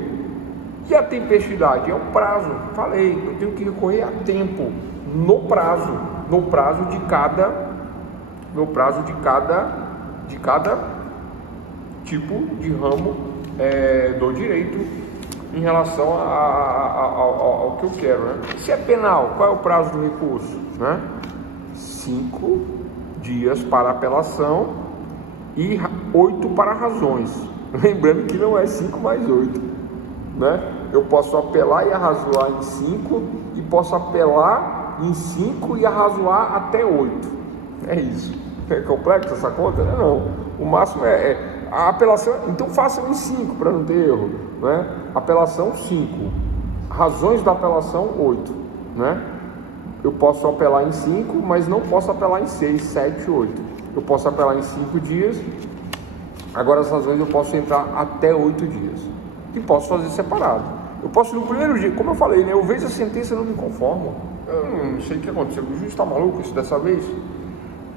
E a tempestividade é o prazo. Falei, eu tenho que recorrer a tempo, no prazo de cada tipo de ramo do direito em relação ao que eu quero, né? Se é penal, qual é o prazo do recurso, né? 5 dias para apelação e 8 para razões. Lembrando que não é 5 mais 8, né? Eu posso apelar e arrazoar em 5 e posso apelar em 5 e arrazoar até 8. É isso. É complexa essa conta? Não. O máximo é a apelação. Então façam em 5 para não ter erro, né? Apelação 5. Razões da apelação 8, né? Eu posso apelar em 5, mas não posso apelar em 6, 7, 8. Eu posso apelar em 5 dias. Agora as razões eu posso entrar até 8 dias. E posso fazer separado. Eu posso no primeiro dia, como eu falei, né? Eu vejo a sentença e não me conformo. Eu não sei o que aconteceu, o juiz está maluco dessa vez?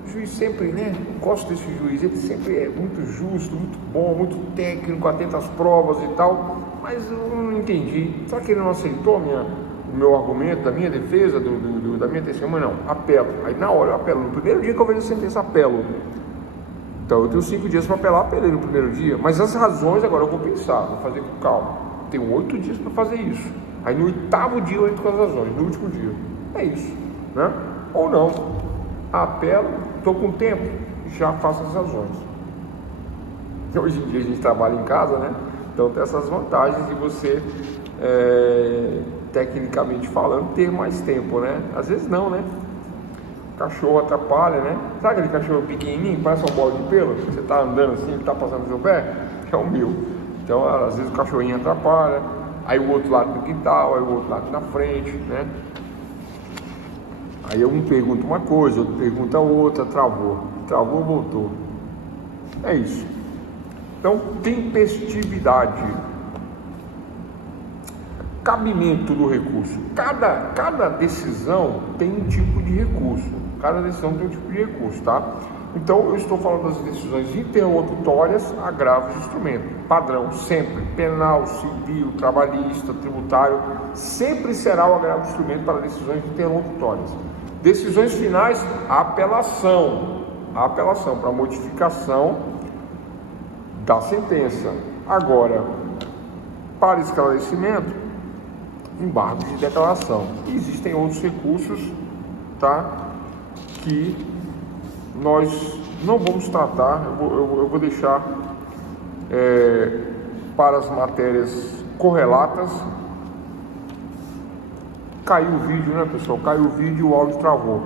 O juiz sempre, né? Gosto desse juiz, ele sempre é muito justo, muito bom, muito técnico, atento às provas e tal, mas eu não entendi. Será que ele não aceitou o meu argumento, da minha defesa, da minha testemunha? Não, apelo. Aí na hora eu apelo. No primeiro dia que eu vejo a sentença, apelo. Então eu tenho 5 dias para apelar, apelei no primeiro dia, mas as razões agora eu vou pensar, vou fazer com calma. Tenho 8 dias para fazer isso. Aí no 8º dia eu entro com as razões, no último dia. É isso, né? Ou não. Apelo, estou com tempo, já faço as razões. Hoje em dia a gente trabalha em casa, né? Então tem essas vantagens de você, tecnicamente falando, ter mais tempo, né? Às vezes não, né? Cachorro atrapalha, né? Sabe aquele cachorro pequenininho, parece uma bola de pelo? Você tá andando assim, ele tá passando no seu pé? É o meu. Então, às vezes o cachorrinho atrapalha, aí o outro lado do quintal, aí o outro lado na frente, né? Aí um pergunta uma coisa, outro pergunta outra, travou, voltou. É isso. Então, tempestividade. Cabimento do recurso. Cada decisão tem um tipo de recurso. Cada decisão tem um tipo de recurso, tá? Então, eu estou falando das decisões interlocutórias, agravos de instrumento. Padrão, sempre. Penal, civil, trabalhista, tributário. Sempre será o agravo de instrumento para decisões interlocutórias. Decisões finais, apelação. Apelação para modificação da sentença. Agora, para esclarecimento, embargo de declaração. Existem outros recursos, tá? Que nós não vamos tratar, eu vou deixar para as matérias correlatas. Caiu o vídeo, né, pessoal? Caiu o vídeo e o áudio travou.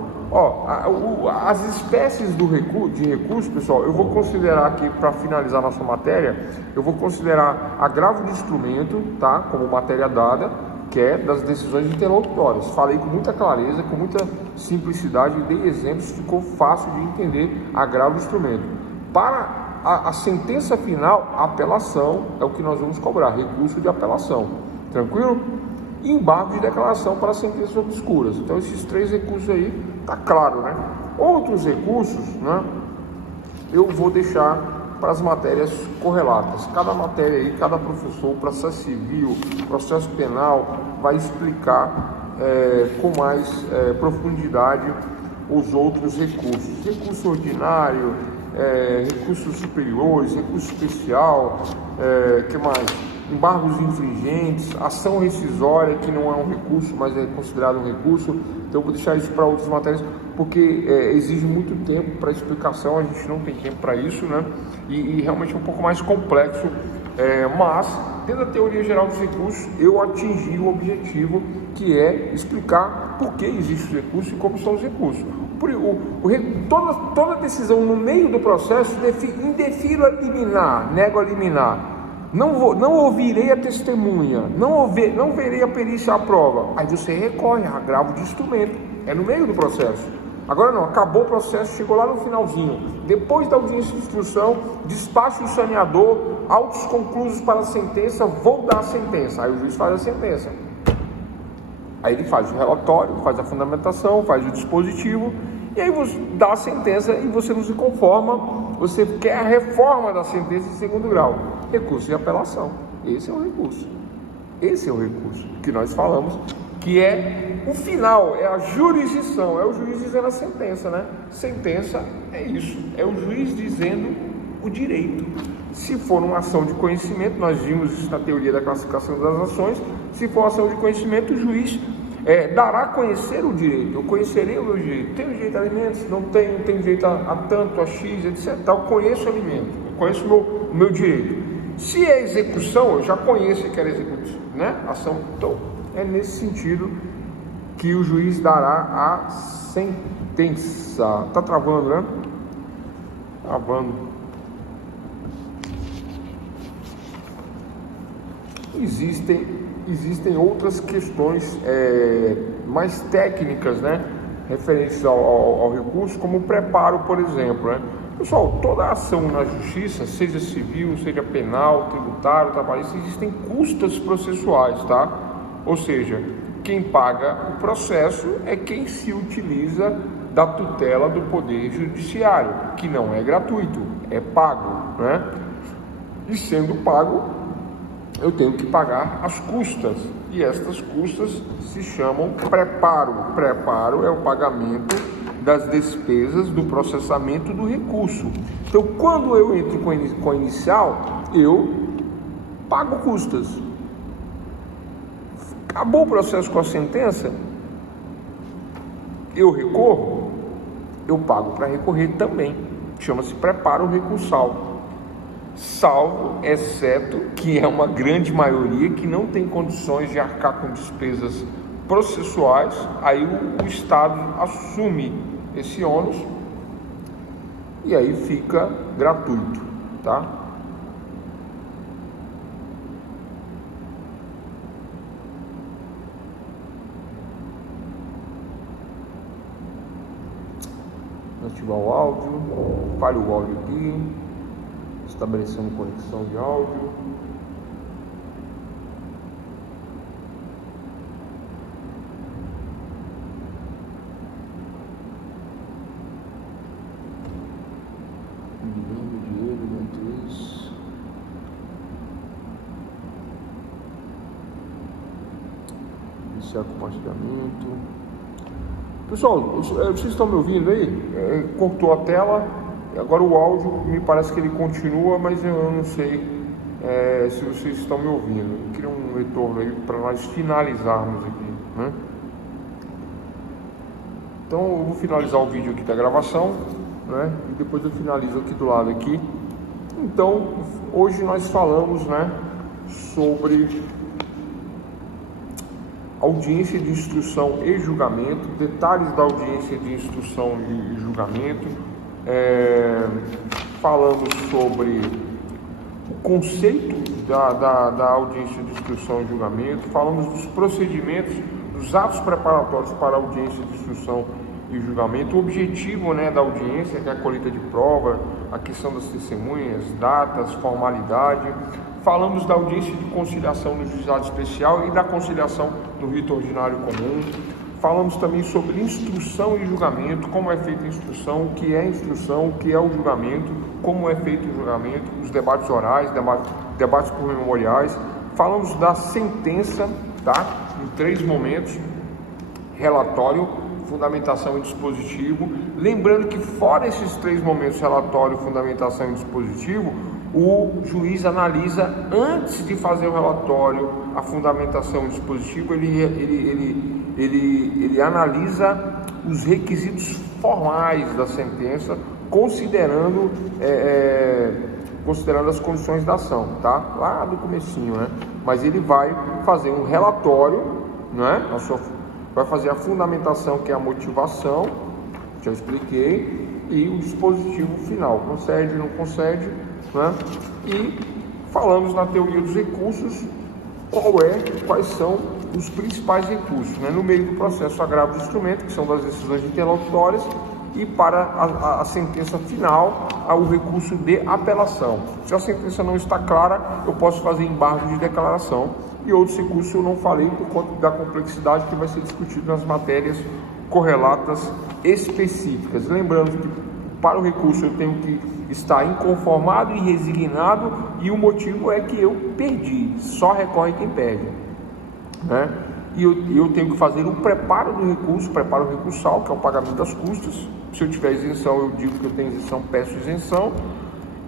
As espécies de recurso, pessoal, eu vou considerar aqui, para finalizar nossa matéria, eu vou considerar agravo de instrumento, tá? Como matéria dada, que é das decisões interlocutórias. Falei com muita clareza, com muita simplicidade, dei exemplos, ficou fácil de entender agravo de instrumento. Para a sentença final, a apelação é o que nós vamos cobrar, recurso de apelação. Tranquilo? E embargo de declaração para sentenças obscuras. Então, esses 3 recursos aí, tá claro, né? Outros recursos, né? Eu vou deixar para as matérias correlatas. Cada matéria aí, cada professor, processo civil, processo penal, vai explicar com mais profundidade os outros recursos. Recurso ordinário, recursos superiores, recurso especial, que mais? Embargos infringentes, ação rescisória, que não é um recurso, mas é considerado um recurso. Então eu vou deixar isso para outras matérias, porque exige muito tempo para explicação, a gente não tem tempo para isso, né? E realmente é um pouco mais complexo, mas dentro da teoria geral dos recursos, eu atingi o objetivo, que é explicar por que existe o recurso e como são os recursos. Toda decisão no meio do processo, indefiro a liminar, nego a liminar. Não ouvirei a testemunha, não verei a perícia à prova. Aí você recorre a agravo de instrumento, é no meio do processo. Agora não, acabou o processo, chegou lá no finalzinho. Depois da audiência de instrução, despacho do saneador, autos conclusos para a sentença, vou dar a sentença. Aí o juiz faz a sentença. Aí ele faz o relatório, faz a fundamentação, faz o dispositivo, e aí você dá a sentença e você não se conforma. Você quer a reforma da sentença em 2º grau. Recurso de apelação. Esse é o recurso. Esse é o recurso que nós falamos, que é o final, é a jurisdição, é o juiz dizendo a sentença, né? Sentença é isso, é o juiz dizendo o direito. Se for uma ação de conhecimento, nós vimos isso na teoria da classificação das ações, se for ação de conhecimento, o juiz dará a conhecer o direito. Eu conhecerei o meu direito. Tenho direito a alimentos? Não tenho. Tenho direito a tanto, a X, etc. Eu conheço o alimento, eu conheço o meu direito. Se é execução, eu já conheço que era execução, né? Ação. Então, é nesse sentido que o juiz dará a sentença. Tá travando, né? Travando. Existem outras questões mais técnicas, né, referentes ao recurso, como o preparo, por exemplo, né? Pessoal, toda ação na justiça, seja civil, seja penal, tributário, trabalhista, existem custas processuais, tá? Ou seja, quem paga o processo é quem se utiliza da tutela do Poder Judiciário, que não é gratuito, é pago, né? E sendo pago, eu tenho que pagar as custas, e estas custas se chamam preparo. Preparo é o pagamento das despesas do processamento do recurso. Então, quando eu entro com a inicial, eu pago custas. Acabou o processo com a sentença, eu recorro, eu pago para recorrer também. Chama-se preparo recursal. Salvo, exceto, que é uma grande maioria que não tem condições de arcar com despesas processuais, aí o Estado assume esse ônus e aí fica gratuito, tá? Ativar o áudio, falha o áudio aqui, estabelecendo conexão de áudio. Iniciar compartilhamento. Pessoal, vocês estão me ouvindo aí? Cortou a tela, agora o áudio me parece que ele continua, mas eu não sei se vocês estão me ouvindo. Eu queria um retorno aí para nós finalizarmos aqui, né? Então eu vou finalizar o vídeo aqui da gravação, né? E depois eu finalizo aqui do lado aqui. Então hoje nós falamos, né, sobre audiência de instrução e julgamento, detalhes da audiência de instrução e julgamento, falamos sobre o conceito da audiência de instrução e julgamento, falamos dos procedimentos, dos atos preparatórios para a audiência de instrução e julgamento, o objetivo, né, da audiência, que é a colheita de prova, a questão das testemunhas, datas, formalidade. Falamos da audiência de conciliação no juizado especial e da conciliação no rito ordinário comum. Falamos também sobre instrução e julgamento, como é feita a instrução, o que é instrução, o que é o julgamento, como é feito o julgamento, os debates orais, debates por memoriais. Falamos da sentença, tá? Em 3 momentos: relatório, fundamentação e dispositivo. Lembrando que fora esses 3 momentos, relatório, fundamentação e dispositivo, o juiz analisa, antes de fazer o relatório, a fundamentação e dispositivo, ele analisa os requisitos formais da sentença, considerando as condições da ação, tá? Lá do comecinho, né? Mas ele vai fazer um relatório, né? Vai fazer a fundamentação, que é a motivação, já expliquei, e o dispositivo final, concede, não concede, né? E falamos na teoria dos recursos, quais são os principais recursos, né? No meio do processo agravo do instrumento, que são das decisões interlocutórias, e para a sentença final, o recurso de apelação. Se a sentença não está clara, eu posso fazer embargo de declaração, e outros recursos eu não falei por conta da complexidade que vai ser discutido nas matérias correlatas específicas. Lembrando que para o recurso eu tenho que estar inconformado e resignado, e o motivo é que eu perdi, só recorre quem perde, né? E eu tenho que fazer o preparo do recurso, preparo recursal, que é o pagamento das custas. Se eu tiver isenção, eu digo que eu tenho isenção, peço isenção,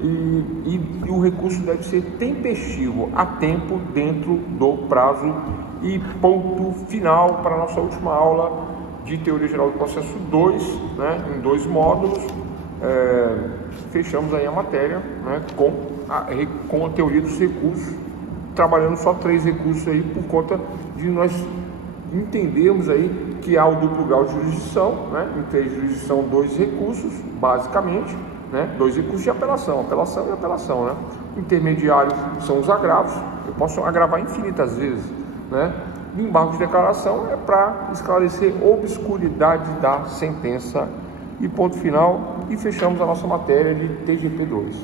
e o recurso deve ser tempestivo, a tempo, dentro do prazo. E ponto final para a nossa última aula de Teoria Geral do Processo 2, né, em 2 módulos. Fechamos aí a matéria, né, com a teoria dos recursos, trabalhando só 3 recursos aí, por conta de nós entendermos aí que há o duplo grau de jurisdição, né, em jurisdição 2 recursos, basicamente, né, 2 recursos de apelação e apelação, né. Intermediário são os agravos, eu posso agravar infinitas vezes, né. Embargo de declaração é para esclarecer obscuridade da sentença. E ponto final, e fechamos a nossa matéria de TGP 2.